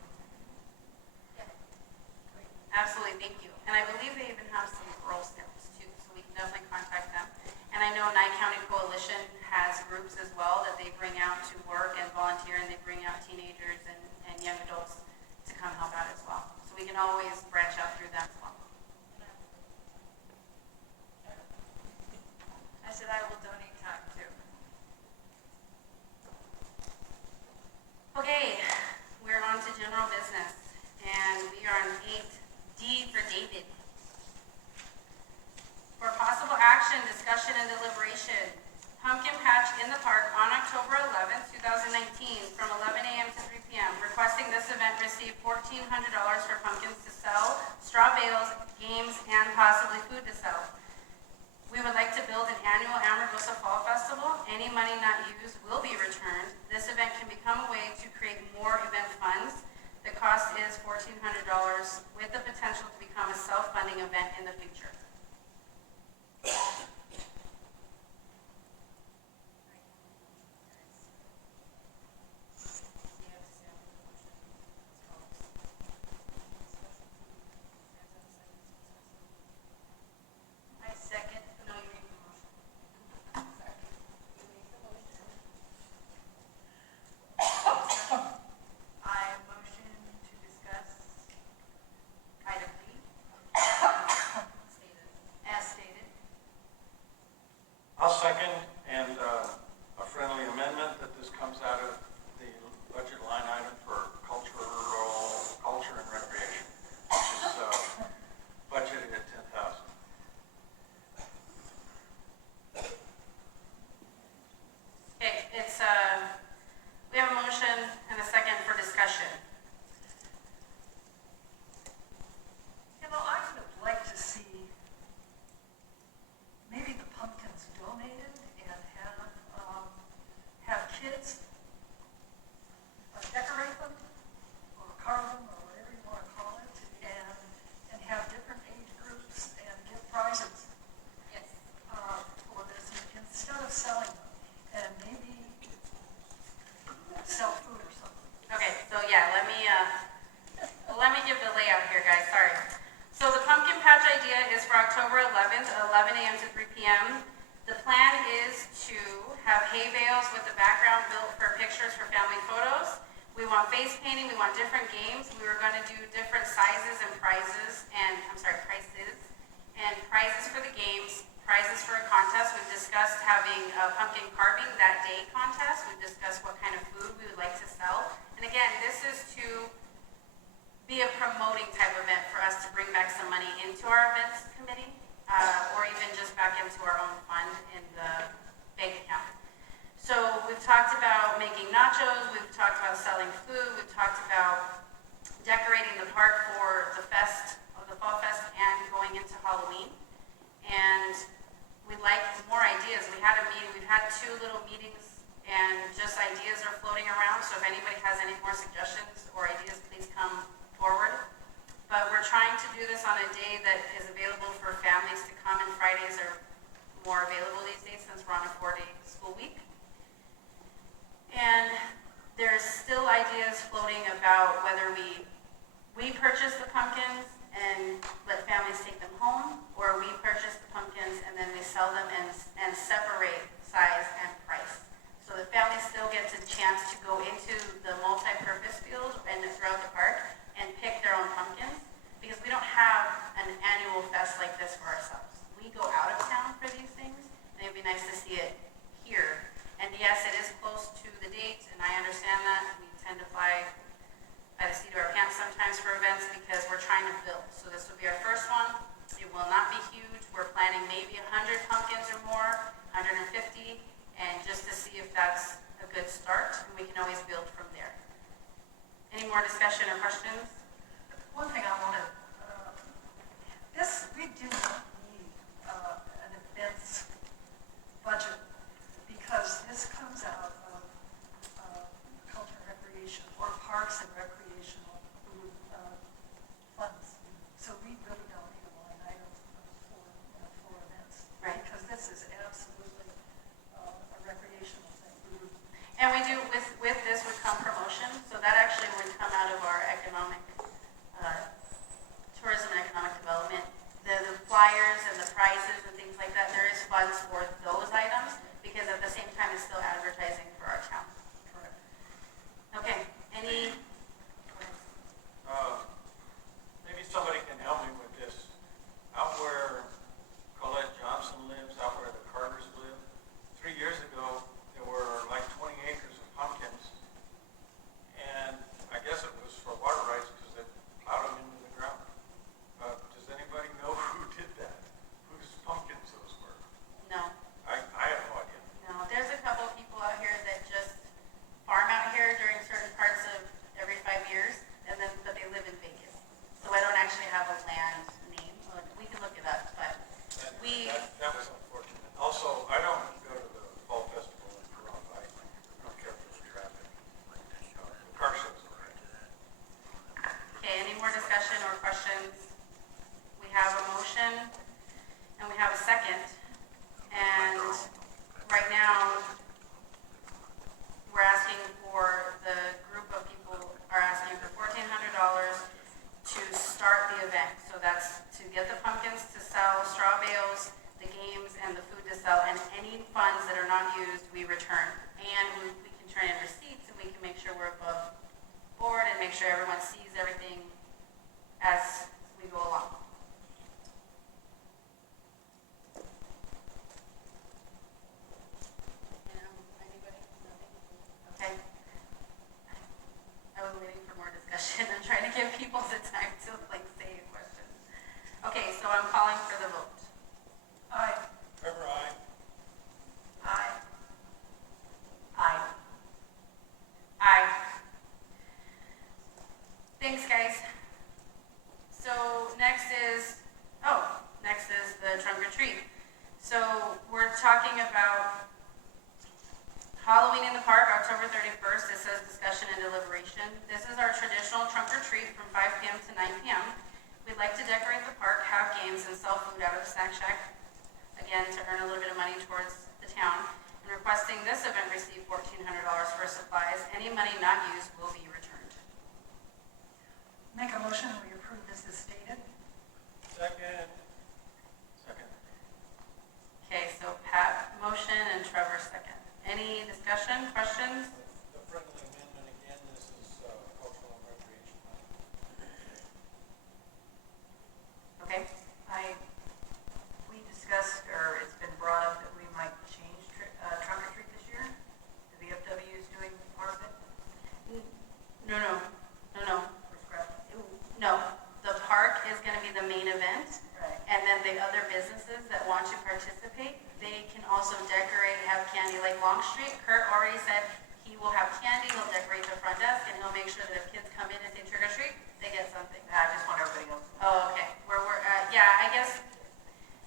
Absolutely, thank you. And I believe they even have some Girl Scouts too, so we can definitely contact them. And I know Nye County Coalition has groups as well that they bring out to work and volunteer, and they bring out teenagers and young adults to come help out as well. So we can always branch out through them as well. I said I will donate time too. Okay, we're on to general business, and we are on 8D for David. For possible action, discussion, and deliberation, pumpkin patch in the park on October 11th, 2019, from 11 a.m. to 3 p.m. Requesting this event receive $1,400 for pumpkins to sell, straw bales, games, and possibly food to sell. We would like to build an annual Amargosa Fall Festival. Any money not used will be returned. This event can become a way to create more event funds. The cost is $1,400 with the potential to become a self-funding event in the future. here, guys, sorry. So the pumpkin patch idea is for October 11th, 11 a.m. to 3 p.m. The plan is to have hay bales with the background built for pictures for family photos. We want face painting, we want different games. We were going to do different sizes and prices, prizes for the games, prizes for a contest. We've discussed having a pumpkin carving that day contest. We've discussed what kind of food we would like to sell. And again, this is to be a promoting type event for us to bring back some money into our events committee, or even just back into our own fund in the bank account. So we've talked about making nachos, we've talked about selling food, we've talked about decorating the park for the fall fest and going into Halloween. And we'd like more ideas. We've had 2 little meetings and just ideas are floating around. So if anybody has any more suggestions or ideas, please come forward. But we're trying to do this on a day that is available for families to come, and Fridays are more available these days since we're on a 4-day school week. And there's still ideas floating about whether we purchase the pumpkins and let families take them home, or we purchase the pumpkins and then we sell them and separate size and price. So the families still get a chance to go into the multi-purpose field and throughout the park and pick their own pumpkins, because we don't have an annual fest like this for ourselves. We go out of town for these things, and it'd be nice to see it here. And yes, it is close to the date, and I understand that. We tend to fly by the seat of our pants sometimes for events because we're trying to build. So this will be our first one. It will not be huge. We're planning maybe 100 pumpkins or more, 150, and just to see if that's a good start, and we can always build from there. Any more discussion or questions? One thing I wanted, we do not need an events budget, because this comes out of culture and recreation, or parks and recreational funds. So we really don't need a line item for events. Right. Because this is absolutely a recreational thing. And we do, with this would come promotion, so that actually would come out of our tourism and economic development. The flyers and the prizes and things like that, there is funds for those items, because at the same time it's still advertising for our town. Correct. Okay, any? Maybe somebody can help me with this. Out where Colette Johnson lives, out where the Carters live, 3 years ago, there were like 20 acres of pumpkins. And I guess it was for water rights because they plowed them into the ground. Does anybody know who did that? Whose pumpkins those were? No. I have no idea. No, there's a couple of people out here that just farm out here during certain parts of every 5 years, but they live in Vegas. So I don't actually have a land name. We can look it up, but That was unfortunate. Also, I don't go to the fall festival in Toronto. I don't care for the traffic. The car shows are right. Okay, any more discussion or questions? We have a motion and we have a second. And right now, we're asking for, the group of people are asking for $1,400 to start the event. So that's to get the pumpkins to sell, straw bales, the games, and the food to sell, and any funds that are not used, we return. And we can turn in receipts, and we can make sure we're above board and make sure everyone sees everything as we go along. Anybody? Nothing? Okay. I was waiting for more discussion. I'm trying to give people the time to say a question. Okay, so I'm calling for the vote. Aye. Trevor, aye. Aye. Aye. Aye. Thanks, guys. So next is the trunk or treat. So we're talking about Halloween in the park, October 31st. It says discussion and deliberation. This is our traditional trunk or treat from 5 p.m. to 9 p.m. We'd like to decorate the park, have games, and sell food out of the snack shack, again, to earn a little bit of money towards the town. And requesting this event receive $1,400 for supplies. Any money not used will be returned. Make a motion, we approve this the main event. Right. And then the other businesses that want to participate, they can also decorate, have candy, like Longstreet. Kurt already said he will have candy, he'll decorate the front desk, and he'll make sure that if kids come in and say trick or treat, they get something. I just want everybody else. Oh, okay. Yeah, I guess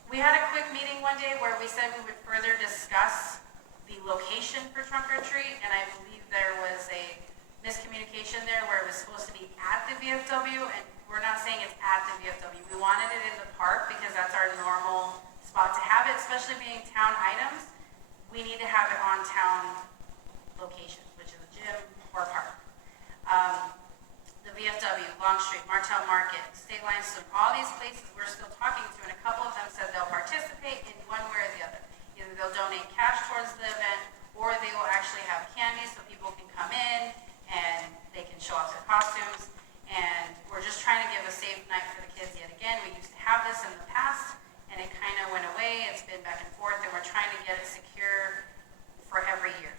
we had a quick meeting one day where we said we would further discuss the location for trunk or treat, and I believe there was a miscommunication there where it was supposed to be at the VFW, and we're not saying it's at the VFW. We wanted it in the park because that's our normal spot to have it, especially being town items. We need to have it on town locations, which is a gym or park. The VFW, Longstreet, Martel Market, State Limestone, all these places we're still talking to, and a couple of them said they'll participate in one way or the other. Either they'll donate cash towards the event, or they will actually have candy so people can come in and they can show off their costumes. And we're just trying to give a safe night for the kids yet again. We used to have this in the past, and it kind of went away. It's been back and forth, and we're trying to get it secure for every year.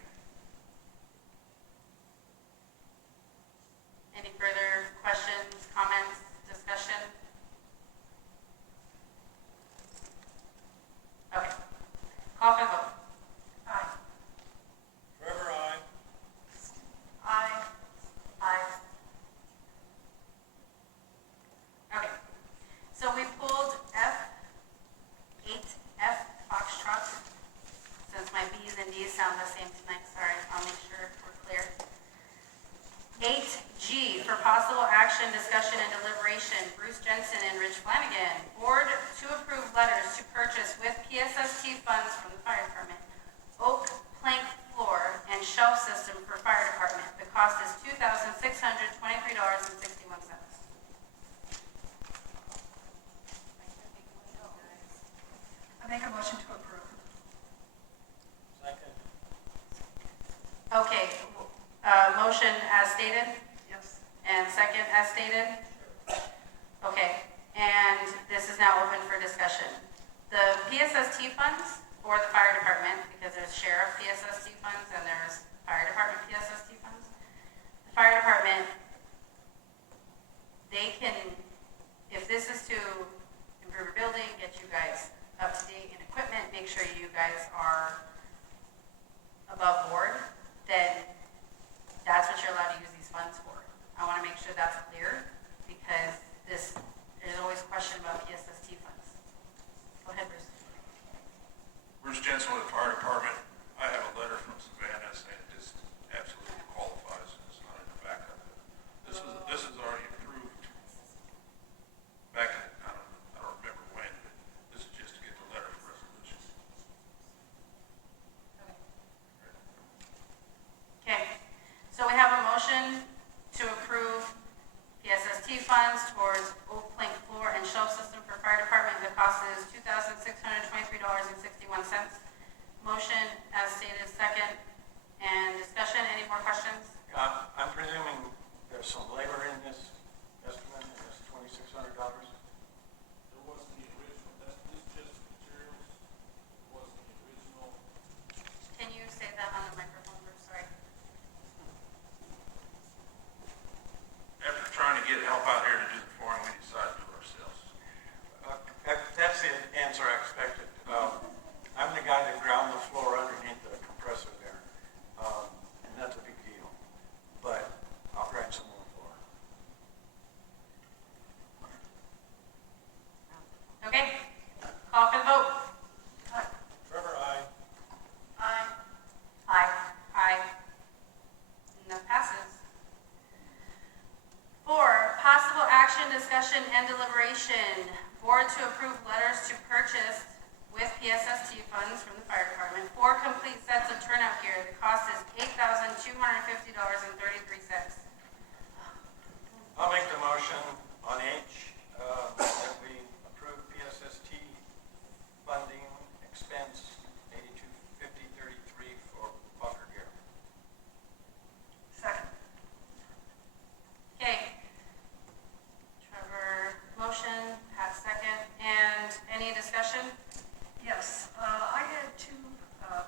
Any further questions, comments, discussion? Okay. Call for the vote. Aye. Trevor, aye. Aye. Aye. Okay. So we pulled F, 8F, Foxtrot. Since my B's and D's sound the same tonight, sorry, I'll make sure we're clear. 8G for possible action, discussion, and deliberation, Bruce Jensen and Rich Flanagan. Board to approve letters to purchase with PSST funds from the fire department, oak plank floor and shelf system for fire department. The cost is $2,623.61. I make a motion to approve. Second. Okay, motion as stated? Yes. And second as stated? Okay, and this is now open for discussion. The PSST funds for the fire department, because there's sheriff PSST funds and there's fire department PSST funds. The fire department, they can, if this is to improve your building, get you guys up to date in equipment, make sure you guys are above board, then that's what you're allowed to use these funds for. I want to make sure that's clear because there's always question about PSST funds. Go ahead, Bruce. Bruce Jensen with the fire department. I have a letter from Savannah saying this absolutely qualifies. It's not in the backup. This is already approved back in, I don't remember when, but this is just to get the letter for resolution. Okay, so we have a motion to approve PSST funds towards oak plank floor and shelf system for fire department. The cost is $2,623.61. Motion as stated, second. And discussion, any more questions? I'm presuming there's some labor in this estimate, in this $2,600? There wasn't the original, this is just materials. It wasn't the original. Can you say that on the microphone, Bruce? Sorry. After trying to get help out here to do the flooring, we decided to do it ourselves. That's the answer I expected. I'm the guy that ground the floor underneath the compressor there, and that's a big deal. But I'll grind some more floor. Okay, call for the vote. Trevor, aye. Aye. Aye. Aye. And that passes. 4, possible action, discussion, and deliberation. Board to approve letters to purchase with PSST funds from the fire department. 4 complete sets of turnout gear. The cost is $8,250.33. I'll make the motion on H, that we approve PSST funding expense $8250.33 for bunker gear. Second. Okay. Trevor, motion, Pat, second. And any discussion? Yes, I had two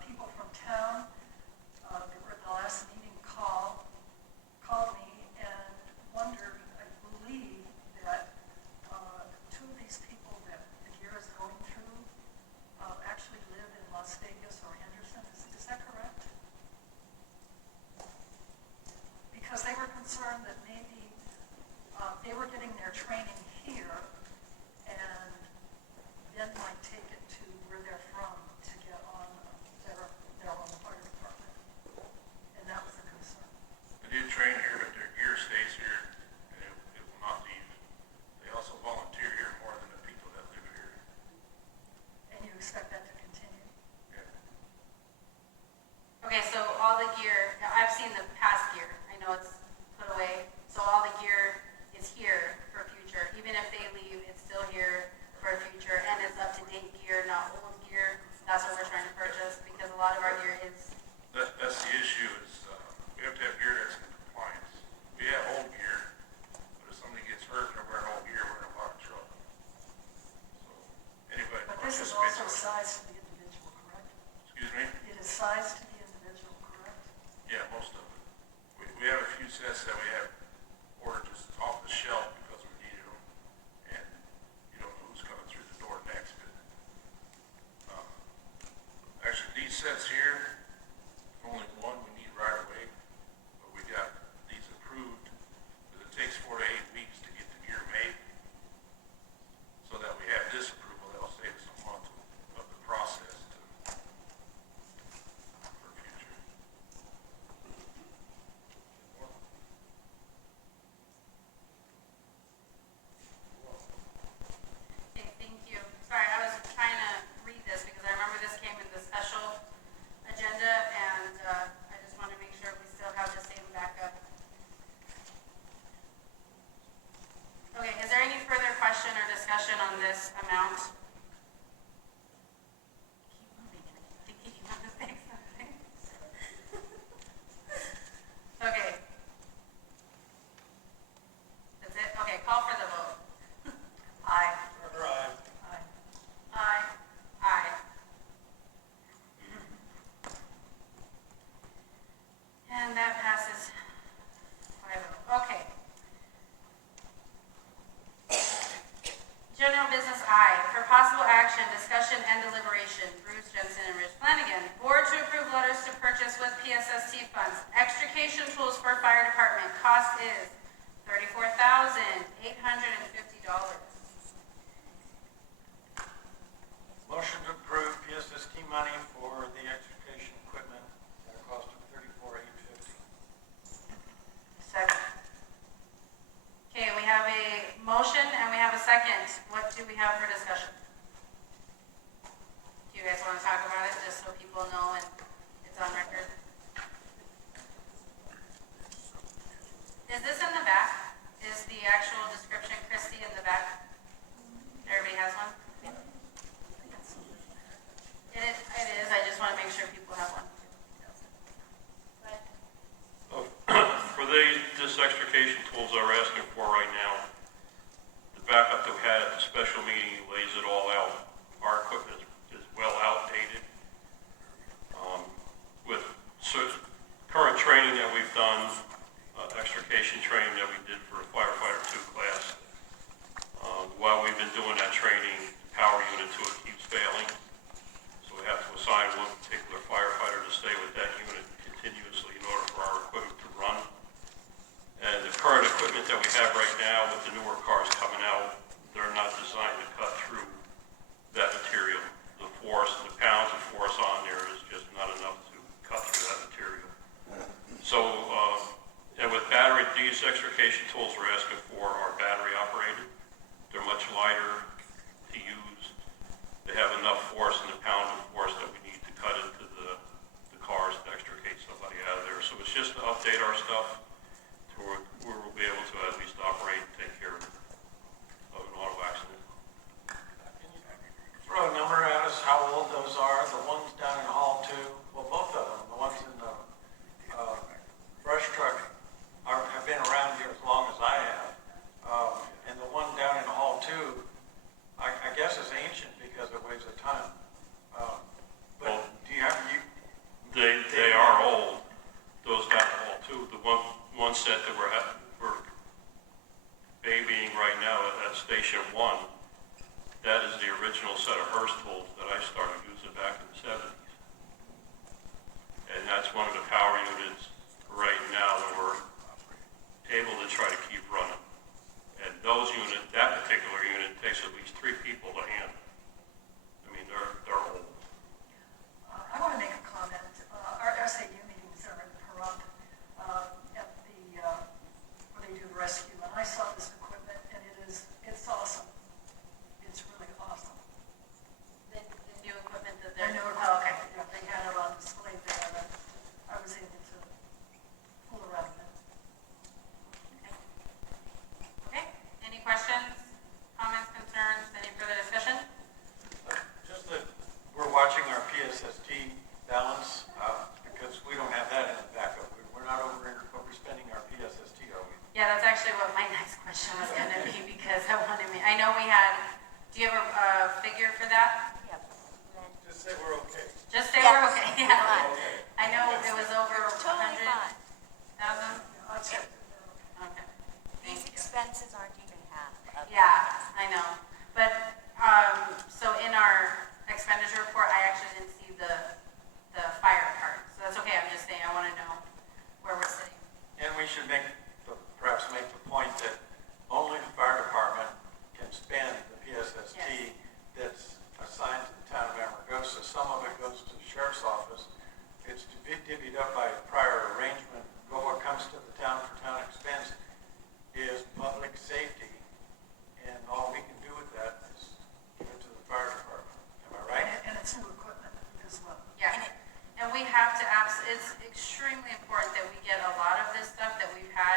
people from town that were at the last meeting called me and wondered, I believe, that discussion on this amount? Dickie, you want to say something? Okay. That's it? Okay, call for the vote. Aye. Carter, aye. Aye. Aye. Aye. And that passes 5-0. Okay. General business I, for possible action, discussion, and deliberation, Bruce Jensen and Rich Flanagan. Board to approve letters to purchase with PSST funds. Extrication tools for fire department. Cost is $34,850. Motion to approve PSST money for the extrication equipment at a cost of $34,850. Second. Okay, we have a motion and we have a second. What do we have for discussion? Do you guys want to talk about it, just so people know and it's on record? Is this in the back? Is the actual description, Christie, in the back? Everybody has one? It is, I just want to make sure people have one. For this extrication tools that we're asking for right now, the backup that we had at the special meeting lays it all out. Our equipment is well outdated. With current training that we've done, extrication training that we did for firefighter 2 class, while we've been doing that training, the power unit to it keeps failing. So we have to assign one particular firefighter to stay with that unit continuously in order for our equipment to run. And the current equipment that we have right now with the newer cars coming out, they're not designed to cut through that material. The force, the pounds of force on there is just not enough to cut through that material. So, and with battery, these extrication tools we're asking for are battery operated. They're much lighter to use. They have enough force in the pounds of force that we need to cut into the cars to extricate somebody out of there. So it's just to update our stuff to where we'll be able to at least operate and take care of an auto accident. Can you throw a number at us, how old those are? The ones down in Hall 2, well, both of them, the ones in the brush truck have been around here as long as I have. And the one down in Hall 2, I guess is ancient because it weighs a ton. But do you have, They are old. Those down the hall too. The one set that we're babying right now at Station 1, that is the original set of Hearst tools that I started using back in the 70s. And that's one of the power units right now that we're able to try to keep running. And that particular unit takes at least 3 people to handle. I mean, they're old. I want to make a comment. Our SAU meetings are in Pahrump at the, where they do the rescue. And I saw this equipment and it's awesome. It's really awesome. The new equipment that I they're... know, Oh, okay. yeah, they had it on display there and I was able to fool around with it. Okay, any questions, comments, concerns, any further discussion? just that we're watching our PSST balance, because we don't have that in the backup. We're not overspending our PSST, are we? Yeah, that's actually what my next question was going to be, because I know we had, do you have a figure for that? Just say we're okay. Just say we're okay, yeah. Okay. I know it was over 100,000. That's it. Okay. These expenses aren't even half of. Yeah, I know. But, so in our expenditure report, I actually didn't see the fire part. So that's okay, I'm just saying, I want to know where we're sitting. And we should perhaps make the point that only the fire department can spend the PSST Yes. that's assigned to the town of Amargosa. Some of it goes to the sheriff's office. It's divvied up by prior arrangement. But what comes to the town for town expense is public safety. And all we can do with that is give it to the fire department. Am I right? And it's new equipment as well. Yeah. And we have to, it's extremely important that we get a lot of this stuff that we've had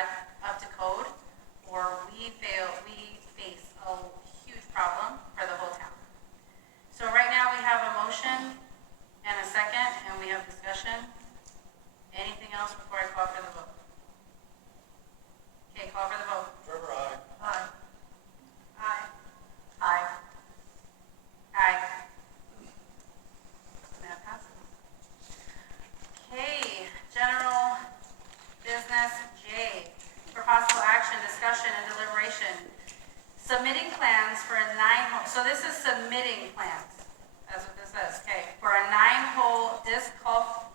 for a 9-hole, so this is submitting plans. That's what this says, okay. For a 9-hole disc golf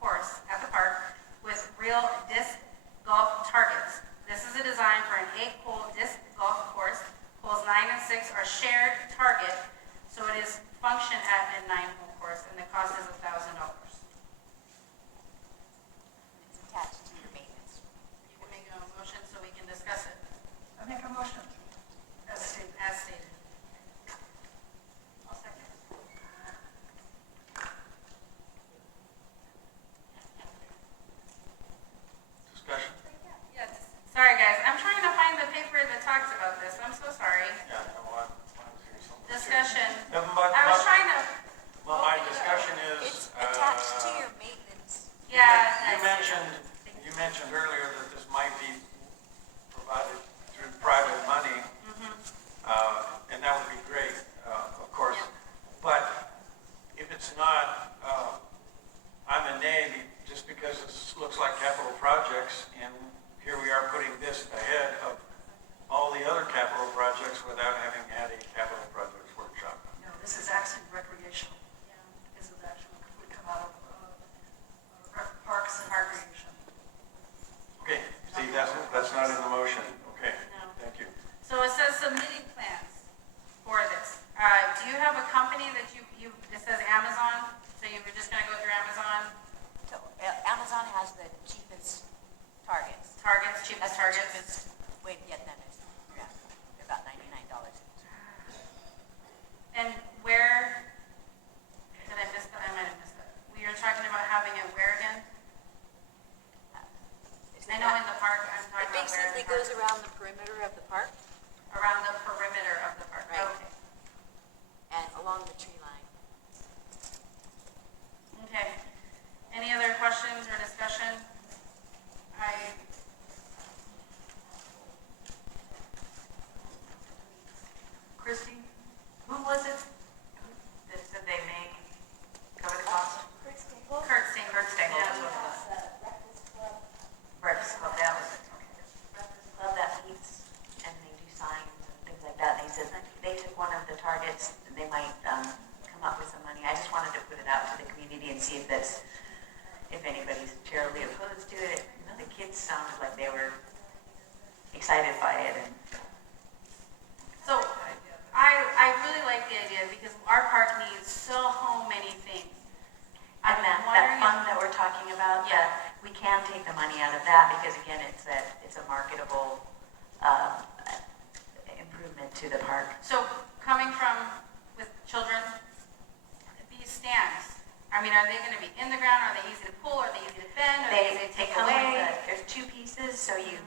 course at the park with real disc golf targets. This is a design for an 8-hole disc golf course. Holes 9 and 6 are shared target, so it is function at a 9-hole course, and the cost is $1,000. It's attached to your maintenance. You can make a motion so we can discuss it I make a motion as stated. as stated. I'll second. Discussion? Yes. Sorry, guys. I'm trying to find the paper that talks about this. I'm so sorry. Yeah, no, mine's here somewhere. Discussion. Yeah, I was trying to, Well, my discussion It's is, attached to your maintenance. yeah. you mentioned earlier that this might be provided through private money, and that would be great, of course. Yeah. But if it's not, I'm a nay, just because it looks like capital projects, and here we are putting this ahead of all the other capital projects without having had a capital projects workshop. No, this is actually recreational. This is actually, would come out of parks and recreation. Okay, see, that's not in the motion. Okay, No. thank you. So it says submitting plans for this. Do you have a company that it says Amazon, so you were just gonna go through Amazon? So Amazon has the cheapest targets. Targets, cheapest That's the targets? cheapest way to get them is, yeah, they're about $99. And where, did I miss that? I might have missed that. We were talking about having it where again? I know in the park, I'm talking It about where in basically the park. goes around the perimeter of the park Around the perimeter of the park. Right. Okay. and along the tree line. Okay. Any other questions or discussion? Christie, who was it that said they may cover the cost? Kurt Stengel. Kurt Stengel, Yeah. that's what it was. Breakfast Club, that was it, okay. Love that piece, and they do signs and things like that. They said they took one of the targets, and they might come up with some money. I just wanted to put it out to the community and see if anybody's terribly opposed to it. The kids sounded like they were excited by it, and So I really like the idea because our park needs so many things. I'm that wondering fund that we're talking about, Yeah. that we can take the money out of that, because again, it's a marketable improvement to the park. So coming from with children, these stands, I mean, are they going to be in the ground? Are they easy to pull? Are they easy to bend? Are they easy to take come with away? there's two pieces, so you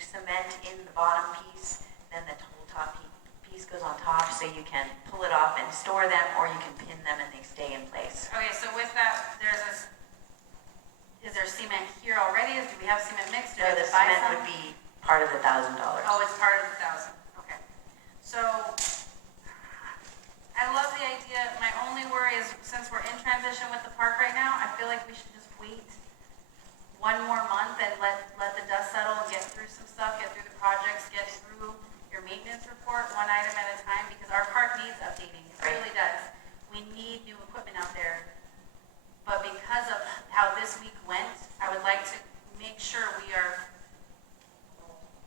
cement in the bottom piece, then the whole top piece goes on top, so you can pull it off and store them, or you can pin them and they stay in place. Okay, so with that, is there cement here already? Do we have cement mixed? Do we So have the to buy cement some? would be part of the $1,000. Oh, it's part of the 1,000, okay. So, I love the idea. My only worry is, since we're in transition with the park right now, I feel like we should just wait one more month and let the dust settle and get through some stuff, get through the projects, get through your maintenance report, one item at a time, because our park needs updating. It really does. We need new equipment out there. But because of how this week went, I would like to make sure we are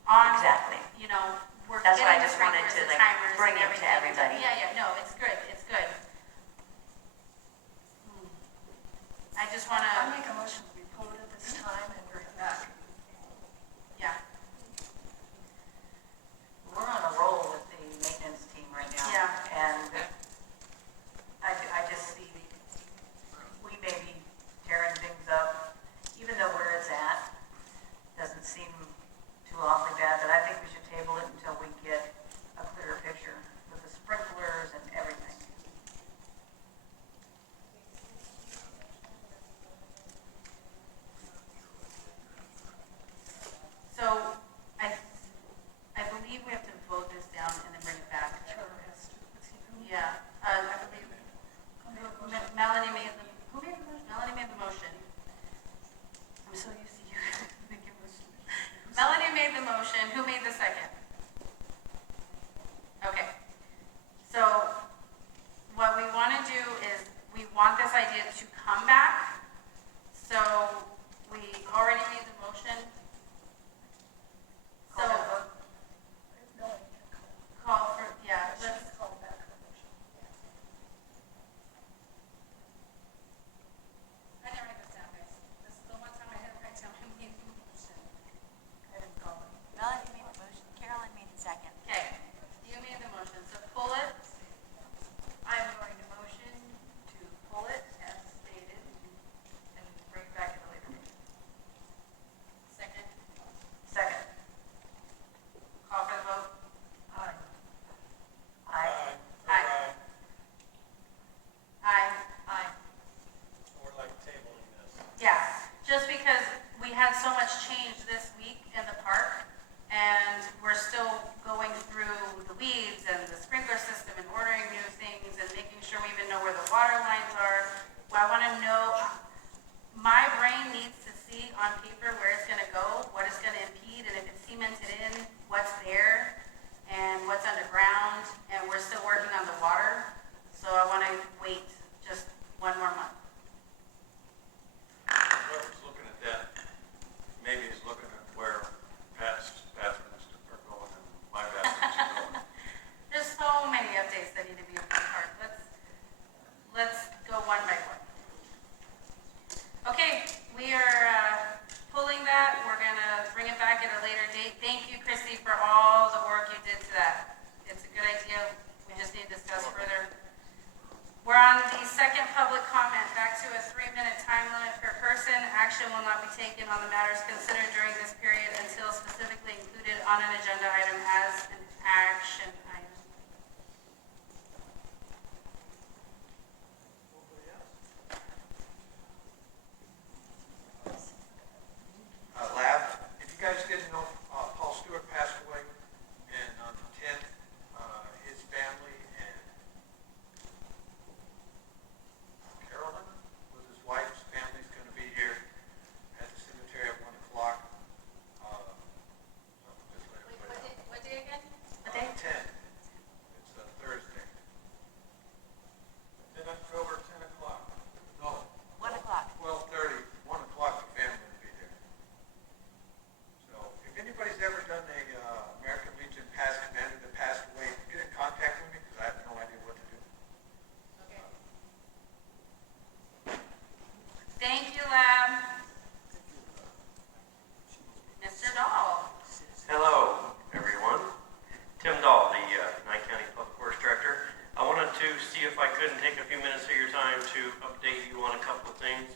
on. Exactly. You know, we're That's why I getting the just wanted sprinklers, to, the like, timers, bring and it to everything. everybody. Yeah, no, it's good, it's good. I just want I to, make a motion that we pull it at this time and bring it back. yeah, We're on a roll with the maintenance team right now. Yeah. And I just see, we may be tearing things up, even though where it's at doesn't seem too awfully bad, but I think we should table it until we get a clearer picture with the sprinklers and everything. discuss further. We're on the second public comment, back to a 3-minute time limit per person. Action will not be taken on the matters considered during this period until specifically included on an agenda item as an action item. Lab, if you guys didn't know, Paul Stewart passed away, and on the 10th, his family and Carolyn, was his wife's family's going to be here at the cemetery at 1 o'clock. Just let everybody know. What day again? What day? 10. It's a Thursday. In October, 10 o'clock. No, 1 o'clock. 12:30, 1 o'clock, the family will be here. So if anybody's ever done a American Legion past commander that passed away, get in contact with me because I have no idea what to do. Okay. Thank you, Lab. Mr. Dahl. Hello, everyone. Tim Dahl, the Nye County Public Works Director. I wanted to see if I couldn't take a few minutes of your time to update you on a couple of things.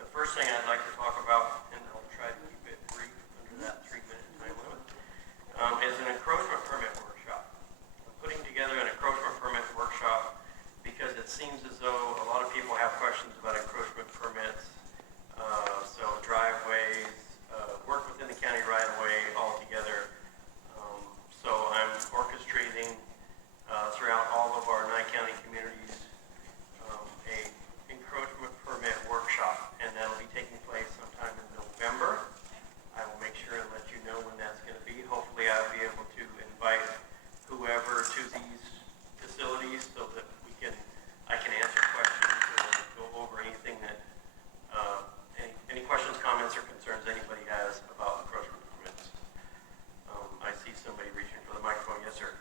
The first thing I'd like to talk about, and I'll try to keep it brief under that 3-minute time limit, is an encroachment permit workshop. I'm putting together an encroachment permit workshop because it seems as though a lot of people have questions about encroachment permits. So driveways, work within the county right of way altogether. So I'm orchestrating throughout all of our Nye County communities a encroachment permit workshop, and that'll be taking place sometime in November. I will make sure and let you know when that's going to be. Hopefully I'll be able to invite whoever to these facilities so that I can answer questions or go over anything that any questions, comments, or concerns anybody has about encroachment permits. I see somebody reaching for the microphone. Yes, sir.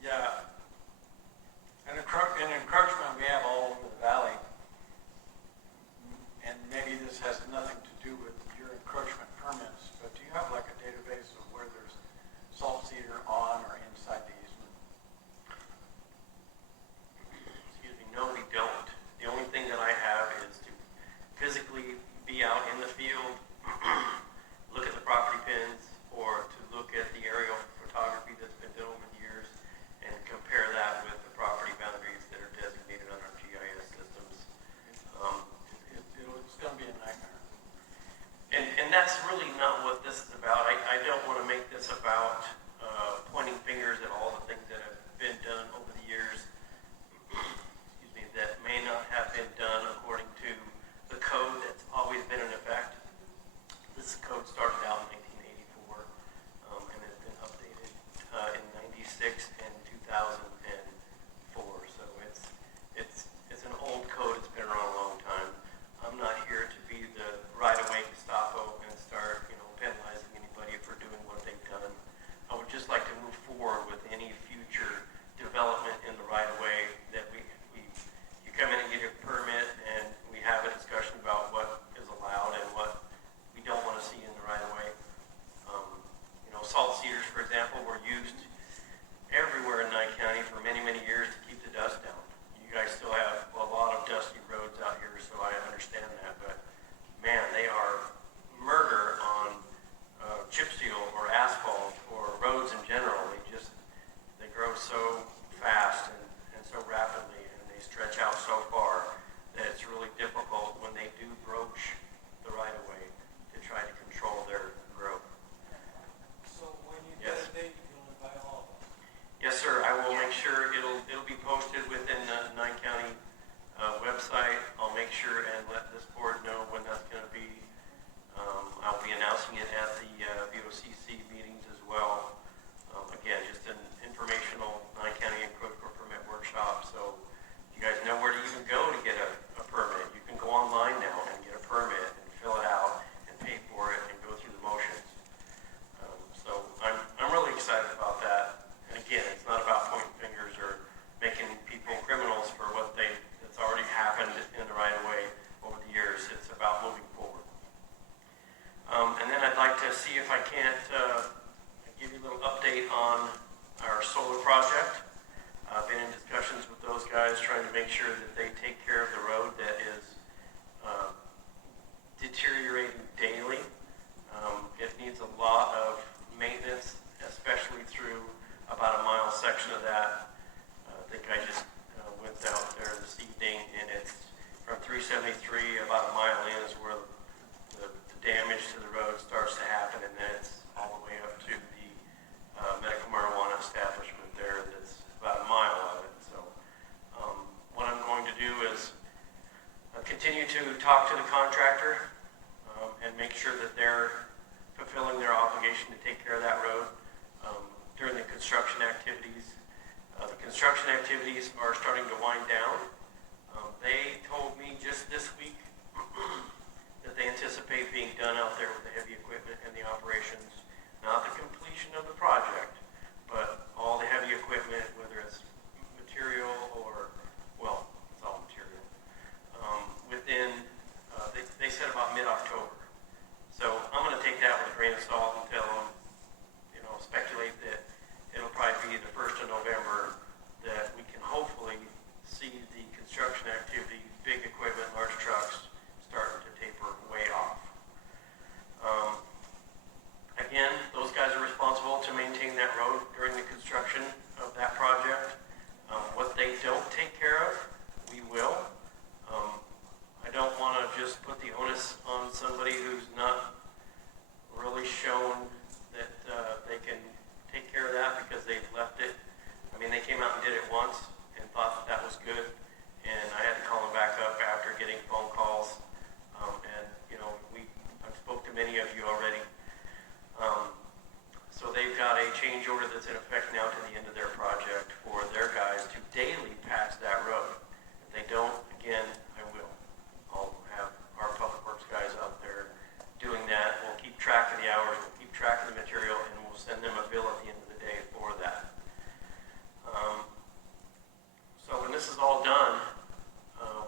Yeah, an encroachment we have all over the valley, and maybe this has nothing to do with your encroachment permits, but do you have like a database of where there's salt cedar on or inside the easement? Excuse me. No, we don't. The only thing that I have is to physically be out in the field, look at the property pins, or to look at the aerial photography that's been done over the years and compare that with the property boundaries that are designated on our GIS systems. It's going to be a nightmare. And that's really not what this is about. I don't want to make this about pointing fingers at all the things that have been done over the years, excuse me, that may not have been done according to the code that's always been in effect. This code started out in 1984 and has been updated in 96 and 2004. So it's an old code. It's been around a long time. I'm not here to be the right-of-way Gestapo and start, penalizing anybody for doing what they've done. I would just like to move forward with any future development in the right-of-way that you come in and get a permit and we have a discussion about what is allowed and what we don't want to see in the right-of-way. Salt cedars, for example, were used everywhere in Nye County for many, many years to keep the dust down. You guys still have a lot of dusty roads out here, so I understand that, but man, they are murder on chip seal or asphalt or roads in general. They grow so fast and so rapidly, and they stretch out so far that it's really difficult when they do broach the right-of-way to try to control their growth. So when you get Yes. a date, you'll invite all of us. Yes, sir. I will make sure it'll be talk to the contractor and make sure that they're fulfilling their obligation to take care of that road during the construction activities. The construction activities are starting to wind down. They told me just this week that they anticipate being done out there with the heavy equipment and the operations, not the completion of the project, but all the heavy equipment, whether it's material or, well, it's all material, within, they said about mid-October. So I'm going to take that with a grain of salt and tell them, speculate that it'll probably be the 1st of November that we can hopefully see the construction activity, big equipment, large trucks, starting to taper way off. Again, those guys are responsible to maintain that road during the construction of that project. What they don't take care of, we will. I don't want to just put the onus on somebody who's not really shown that they can take care of that because they've left it. I mean, they came out and did it once and thought that was good, and I had to call them back up after getting phone calls. I've spoke to many of you already. So they've got a change order that's in effect now to the end of their project for their guys to daily patch that road. If they don't, again, I will. I'll have our public works guys out there doing that. We'll keep track of the hours, we'll keep track of the material, and we'll send them a bill at the end of the day for that. So when this is all done,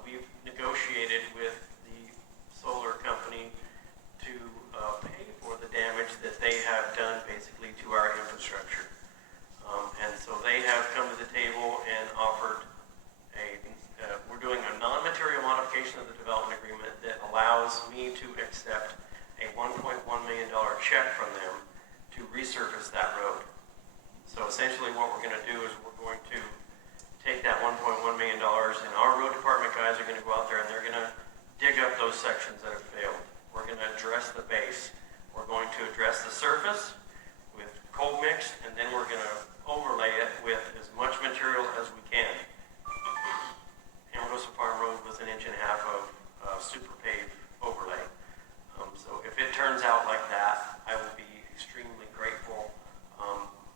we've negotiated with the solar company to pay for the damage that they have done basically to our infrastructure. And so they have come to the table and offered we're doing a non-material modification of the development agreement that allows me to accept a $1.1 million check from them to resurface that road. So essentially what we're going to do is we're going to take that $1.1 million and our road department guys are going to go out there and they're going to dig up those sections that have failed. We're going to address the base. We're going to address the surface with cold mix, and then we're going to overlay it with as much material as we can. Amargosa Farm Road was 1.5 inches of super pave overlay. So if it turns out like that, I will be extremely grateful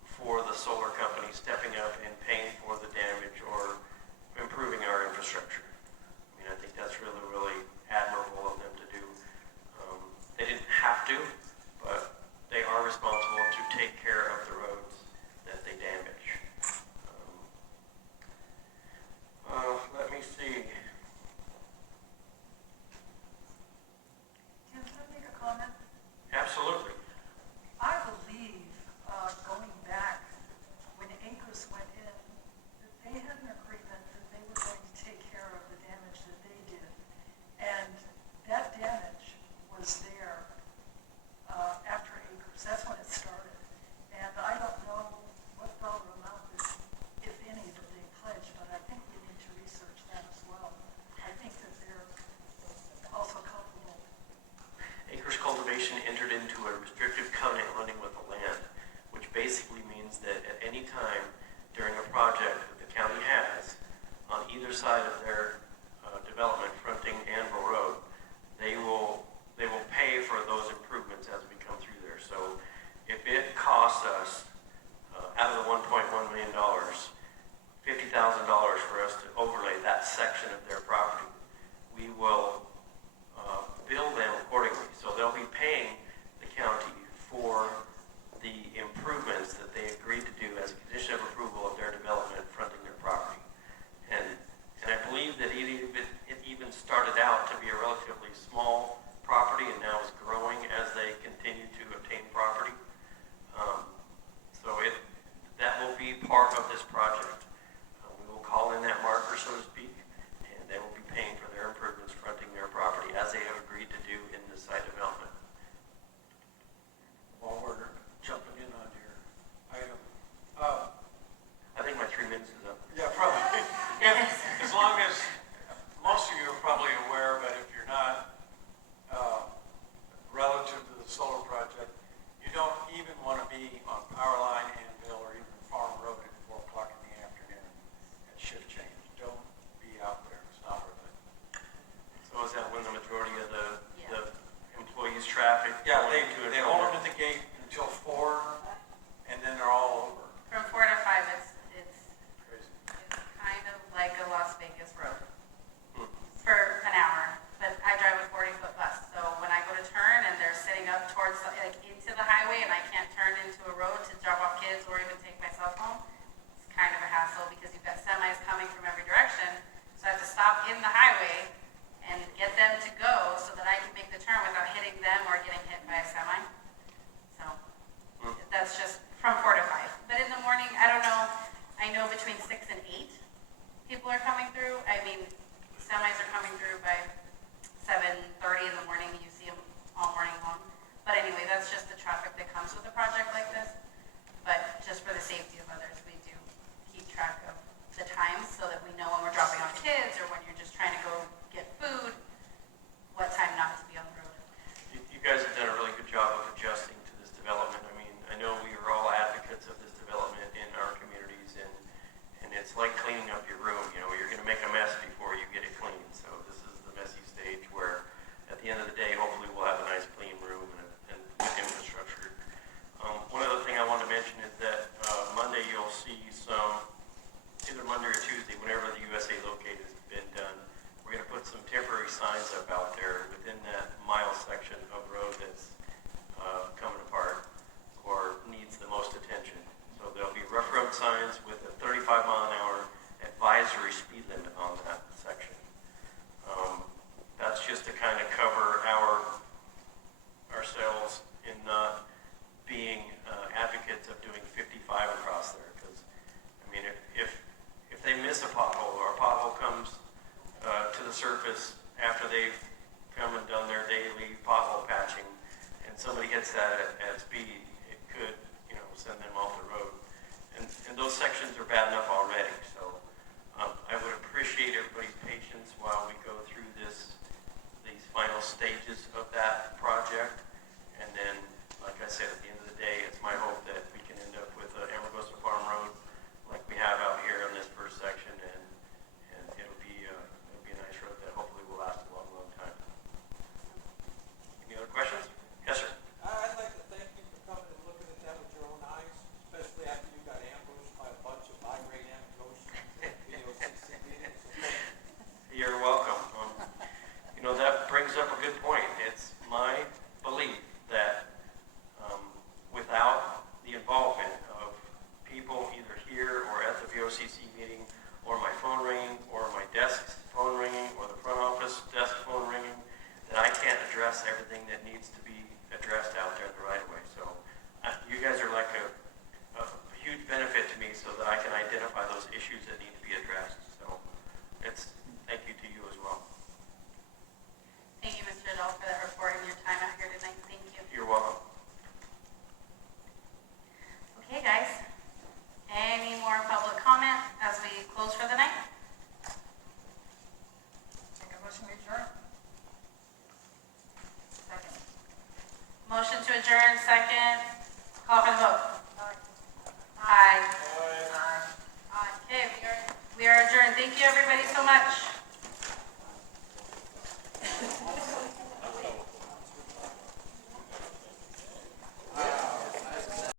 for the solar company stepping up and paying for the damage or improving our infrastructure. I mean, I think that's really, really admirable of them to do. They didn't have to, but they are responsible to take care of the roads that they damage. Let me see. Tim, can I make a comment? Absolutely. I believe, going back, when Acres went in, that they had an agreement that they were going to take care of the damage that they did. And that damage was there after Acres. That's when it started. And I don't know what dollar amount, if any, that they pledged, but I think we need to research that as well. I think that they're also culpable. Acres Cultivation entered into a restrictive covenant running with the land, which basically means that at any time during a project that the county has on either side of their development fronting Anvil Road, they will pay for those improvements as we come through there. So if it costs us out of the $1.1 million, $50,000 for us to overlay that section of their property, we will bill them accordingly. So they'll be paying the county for the improvements that they agreed to do as a condition of approval of their development fronting their property. And I believe that it even started out to be a relatively small property and now is growing as they continue to obtain property. Tuesday, whenever the USA Locate has been done, we're going to put some temporary signs up out there within that mile section of road that's coming apart or needs the most attention. So there'll be rough road signs with a 35 mile an hour advisory speed limit on that section. That's just to kind of cover ourselves in not being advocates of doing 55 across there. Because, I mean, if they miss a pothole or a pothole comes to the surface after they've come and done their daily pothole patching, and somebody hits that at speed, it could, send them off the road. And those sections are bad enough already. So I would appreciate everybody's patience while we go through these final stages of that project. And then, like I said, at the end of the day, it's my hope that we can end up with Amargosa Farm Road like we have out here on this first section, and it'll be a nice road that hopefully will last a long, long time. Any other questions? Yes, sir. I'd like to thank you for coming and looking at that with your own eyes, especially after you got ambushed by a bunch of high-grade Amargosans at VOCC meetings. So thank you. You're welcome. That brings up a good point. It's my belief that without the involvement of people either here or at the VOCC meeting, or my phone ringing, or my desk phone ringing, or the front office desk phone ringing, that I can't address everything that needs to be addressed out there in the right of way. So you guys are like a huge benefit to me so that I can identify those issues that need to be addressed. So thank you to you as well. Thank you, Mr. Adol, for that report and your time out here tonight. Thank you. You're welcome. Okay, guys. Any more public comment as we close for the night? Make a motion to adjourn. Second. Motion to adjourn, second. Call for the vote. Aye. Aye. Okay, we are adjourned. Thank you, everybody, so much.